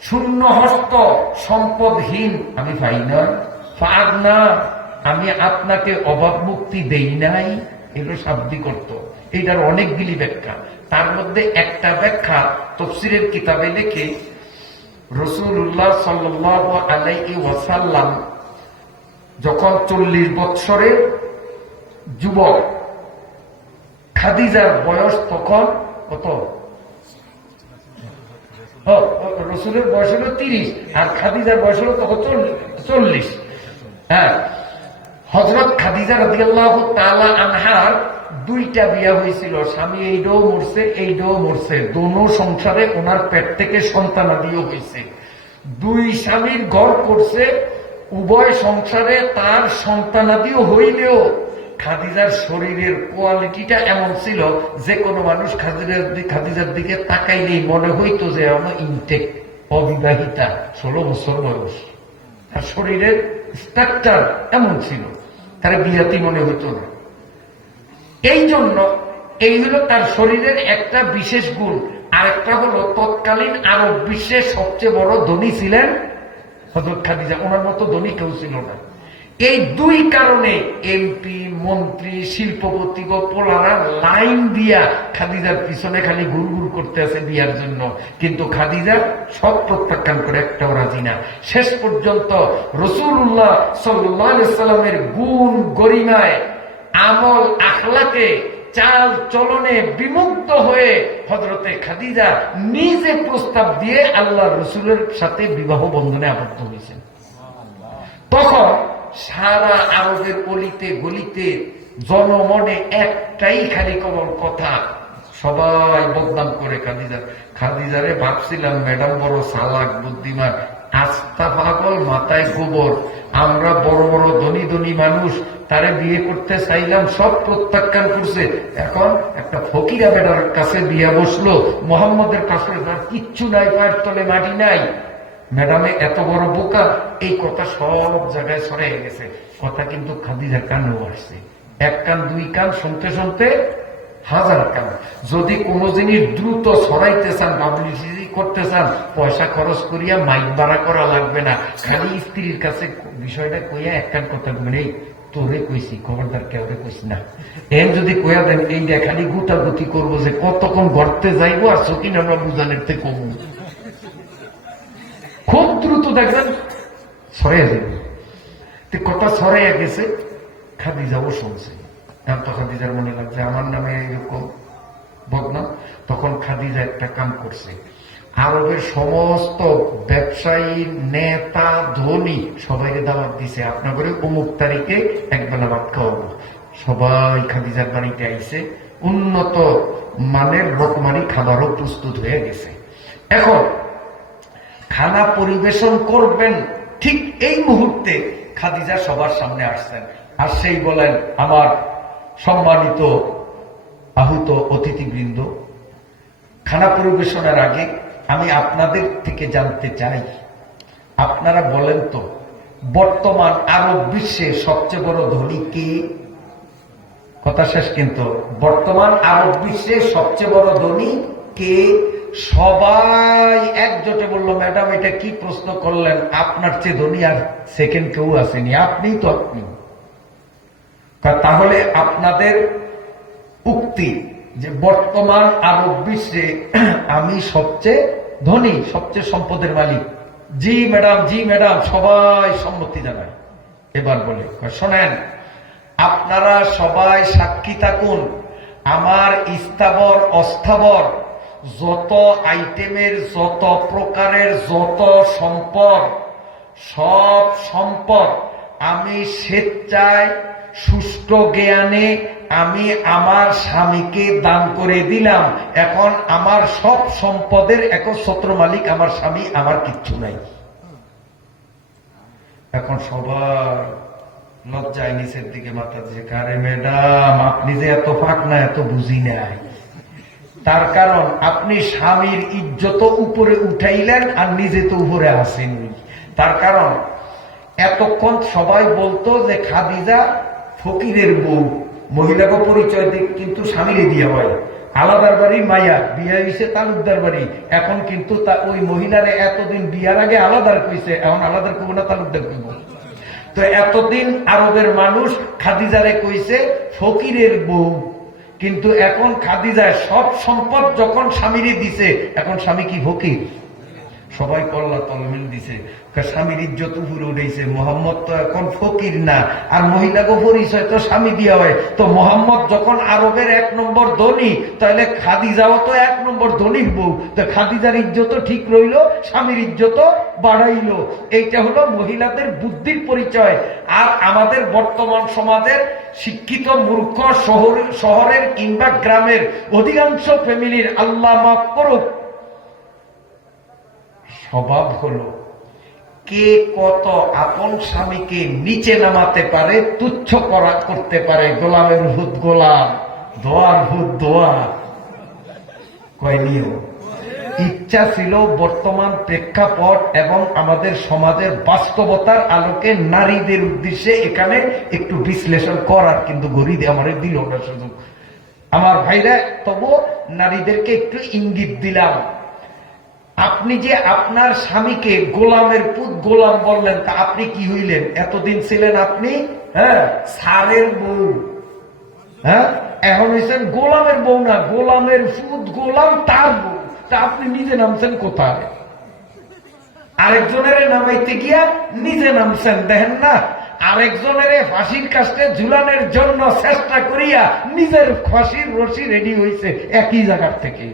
শূন্য হস্ত, সম্পদহীন আমি পাই না। ফাগনা, আমি আপনাকে অভাব মুক্তি দেই নাই। এগুলো শাব্দিক অর্থ, এটার অনেকগুলি ব্যাখ্যা। তার মধ্যে একটা ব্যাখ্যা তাফসীরের কিতাবে লেখে, রাসূলুল্লাহ সাল্লাল্লাহু আলাইহি ওয়াসাল্লাম যখন 40 বৎসরের যুবক, খাদিজার বয়স তখন কত? রসুলের বয়স হলো 30 আর খাদিজার বয়স হলো তখন 40। হ্যাঁ, হযরত খাদিজা রাদিয়াল্লাহু তাআলা আনহার দুইটা বিয়া হয়েছিল, স্বামী এইটাও মরছে এইটাও মরছে, দোনো সংসারে ওনার পেট থেকে সন্তানাদিও হয়েছে। দুই স্বামীর ঘর করছে, উভয় সংসারে তার সন্তানাদিও হইলেও খাদিজার শরীরের কোয়ালিটিটা এমন ছিল যে কোনো মানুষ খাদিজার দিকে তাকাইলেই মনে হইতো যে এমন ইনটেক, অবিবাহিতা, 16 বছর বয়স। তার শরীরের স্ট্রাকচার এমন ছিল, তার বিয়াতি মনে হইতো না। এই জন্য এই হলো তার শরীরের একটা বিশেষ গুণ। আরেকটা হলো তৎকালীন আরব বিশ্বের সবচেয়ে বড় ধনী ছিলেন হযরত খাদিজা, ওনার মতো ধনী কেউ ছিল না। এই দুই কারণে এমপি, মন্ত্রী, শিল্পপতি পোলারা লাইন দিয়া খাদিজার পিছনে খালি ঘুরঘুর করতে আছে বিয়ার জন্য, কিন্তু খাদিজা সব প্রত্যাখ্যান করে, একটাও রাজি না। শেষ পর্যন্ত রাসূলুল্লাহ সাল্লাল্লাহু আলাইহি ওয়াসাল্লামের গুণ গরিমায়, আমল আখলাকে, চাল চলনে বিমুগ্ধ হয়ে হযরতে খাদিজা নিজে প্রস্তাব দিয়ে আল্লাহ রসুলের সাথে বিবাহ বন্ধনে আবদ্ধ হয়েছেন। তখন সারা আরবের অলিতে গলিতে জনমনে একটাই খালি কবর কথা, সবাই বদনাম করে খাদিজারে ভাবছিলাম ম্যাডাম বড় চালাক বুদ্ধিমান, আস্থা পাগল, মাথায় গোবর। আমরা বড় বড় ধনী ধনী মানুষ, তারে বিয়ে করতে চাইলাম, সব প্রত্যাখ্যান করছে। এখন একটা ফকিরা বেটার কাছে বিয়ে বসলো, মোহাম্মদের কাছে তার কিচ্ছু নাই, পায়ের তলে মাটি নাই। ম্যাডামে এত বড় বোকা, এই কথা সব জায়গায় ছড়াই গেছে। কথা কিন্তু খাদিজার কানেও আসছে, এক কান দুই কান, শুনতে শুনতে হাজার কান। যদি কোনো জিনিস দ্রুত ছড়াইতে চান, পাবলিসিটি করতে চান, পয়সা খরচ করিয়া মাইক ভাড়া করা লাগবে না, খালি স্ত্রীর কাছে বিষয়টা কইয়া এক কান কথা বলে, তোরে কইছি, খবরদার কেউরে কইছি না। এম যদি কইয়া দেন, এই খালি গুটাগুটি করবো যে কতক্ষণ গড়তে যাইবো আর সকিনা বুঝানের থেকে কমু, খুব দ্রুত দেখবেন ছড়াইয়া যাবে। কথা ছড়াইয়া গেছে, খাদিজাও শুনছে। তো খাদিজার মনে লাগছে আমার নামে এরকম বদনাম। তখন খাদিজা একটা কাম করছে, আরবের সমস্ত ব্যবসায়ী, নেতা, ধনী সবাইকে দাওয়াত দিছে, আপনাদের অমুক তারিখে একবেলা ভাত খাওয়াবো। সবাই খাদিজার বাড়িতে আইছে, উন্নত মানের রকমারি খাবারও প্রস্তুত হয়ে গেছে। এখন খানা পরিবেশন করবেন, ঠিক এই মুহূর্তে খাদিজা সবার সামনে আসছেন, আর সেই বলেন, আমার সম্মানিত আহুত অতিথিবৃন্দ, খানা পরিবেশনের আগে আমি আপনাদের থেকে জানতে চাই, আপনারা বলেন তো বর্তমান আরব বিশ্বে সবচেয়ে বড় ধনী কে? কথা শেষ কিন্তু। বর্তমান আরব বিশ্বে সবচেয়ে বড় ধনী কে? সবাই একজোটে বলল, ম্যাডাম এটা কি প্রশ্ন করলেন, আপনার চেয়ে ধনী আর সেকেন্ড কেউ আসেনি, আপনি তো আপনি। তাহলে আপনাদের উক্তি যে বর্তমান আরব বিশ্বে আমি সবচেয়ে ধনী, সবচেয়ে সম্পদের মালিক। জি ম্যাডাম, জি ম্যাডাম, সবাই সম্মতি জানায়। এবার বলে, শোনেন, আপনারা সবাই সাক্ষী থাকুন, আমার স্থাবর অস্থাবর যত আইটেমের, যত প্রকারের, যত সম্পদ, সব সম্পদ আমি স্বেচ্ছায় সুষ্ঠু জ্ঞানে আমি আমার স্বামীকে দান করে দিলাম। এখন আমার সব সম্পদের একচ্ছত্র মালিক আমার স্বামী, আমার কিচ্ছু নাই। এখন সবার লজ্জায় নিচের দিকে মাথা দিয়ে, আরে ম্যাডাম, আপনি যে এত ফাঁক না, এত বুঝি নাই। তার কারণ আপনি স্বামীর ইজ্জত উপরে উঠাইলেন আর নিজে তো উপরে আসেন। তার কারণ এতক্ষণ সবাই বলতো যে খাদিজা ফকিরের বউ, মহিলাকে পরিচয় দিক কিন্তু স্বামীরে দিয়ে হয়। আলাদার বাড়ি মাইয়া, বিয়া হইছে তালুকদার বাড়ি। এখন কিন্তু ওই মহিলারে এতদিন বিয়ার আগে আলাদার কইছে, এখন আলাদার কইব না, তালুকদার কইব। তো এতদিন আরবের মানুষ খাদিজারে কইছে ফকিরের বউ, কিন্তু এখন খাদিজায় সব সম্পদ যখন স্বামীরে দিছে, এখন স্বামী কি ফকির? সবাই কল্লা তলমিল দিছে, স্বামীর ইজ্জত উপরে উঠেছে। মোহাম্মদ তো এখন ফকির না, আর মহিলাকে পরিচয় তো স্বামী দিয়া হয়। তো মোহাম্মদ যখন আরবের 1 নম্বর ধনী, তাহলে খাদিজাও তো 1 নম্বর ধনীর বউ। তো খাদিজার ইজ্জত ঠিক রইল, স্বামীর ইজ্জত বাড়াইল। এইটা হলো মহিলাদের বুদ্ধির পরিচয়। আর আমাদের বর্তমান সমাজের শিক্ষিত মূর্খ শহরের কিংবা গ্রামের অধিকাংশ ফ্যামিলির, আল্লাহ মাফ করুক, স্বভাব হলো কে কত আপন স্বামীকে নিচে নামাতে পারে, তুচ্ছ করতে পারে। গোলামের ভূত গোলাম, দোয়ার ভূত দোয়া, কয়নিও ইচ্ছা ছিল বর্তমান প্রেক্ষাপট এবং আমাদের সমাজের বাস্তবতার আলোকে নারীদের উদ্দেশ্যে এখানে একটু বিশ্লেষণ করার, কিন্তু গরিব আমার দিল না সুযোগ। আমার ভাইরা, তবু নারীদেরকে একটু ইঙ্গিত দিলাম। আপনি যে আপনার স্বামীকে গোলামের পুত গোলাম বললেন, তা আপনি কি হইলেন? এতদিন ছিলেন আপনি সারের বউ, এখন হয়েছেন গোলামের বউ না, গোলামের পুত গোলাম তার বউ। তা আপনি নিজে নামছেন কোথায়? আরেকজনের নামাইতে গিয়া নিজে নামছেন। দেখেন না, আরেকজনের ফাঁসির কাস্টে ঝুলানোর জন্য চেষ্টা করিয়া নিজের ফাঁসির রশি রেডি হয়েছে একই জায়গার থেকে।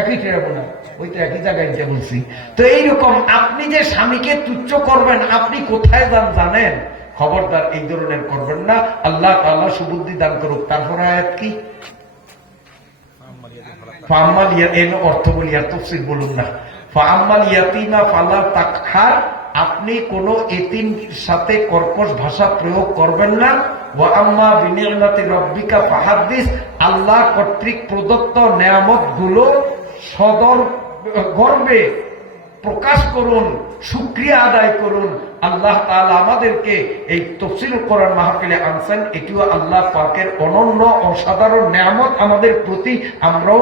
একই ট্রাইব্যুনাল, ওই তো একই জায়গায় বলছি। তো এইরকম আপনি যে স্বামীকে তুচ্ছ করবেন, আপনি কোথায় যান জানেন? খবরদার এই ধরনের করবেন না। আল্লাহ তাআলা সুবুদ্ধি দান করুক। তারপরে আয়াত কি? ফাআম্মাল ইয়াতীম, অর্থ বলি আর তাফসীর বলুন না। ফাআম্মাল ইয়াতীমা ফালা তাকহার, আপনি কোন এতিম সাথে কর্কশ ভাষা প্রয়োগ করবেন না। ওয়া আম্মা বিনি'মাতি রাব্বিকা ফাহাদ্দিস, আল্লাহ কর্তৃক প্রদত্ত নেয়ামত গুলো সদর গর্বে প্রকাশ করুন, শুকরিয়া আদায় করুন। আল্লাহ তাআলা আমাদেরকে এই তাফসীরুল কোরআন মাহফিলে আনছেন, এটিও আল্লাহ পাকের অনন্য অসাধারণ নেয়ামত আমাদের প্রতি। আমরাও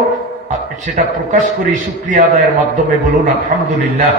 সেটা প্রকাশ করি শুকরিয়া আদায়ের মাধ্যমে। বলুন আলহামদুলিল্লাহ।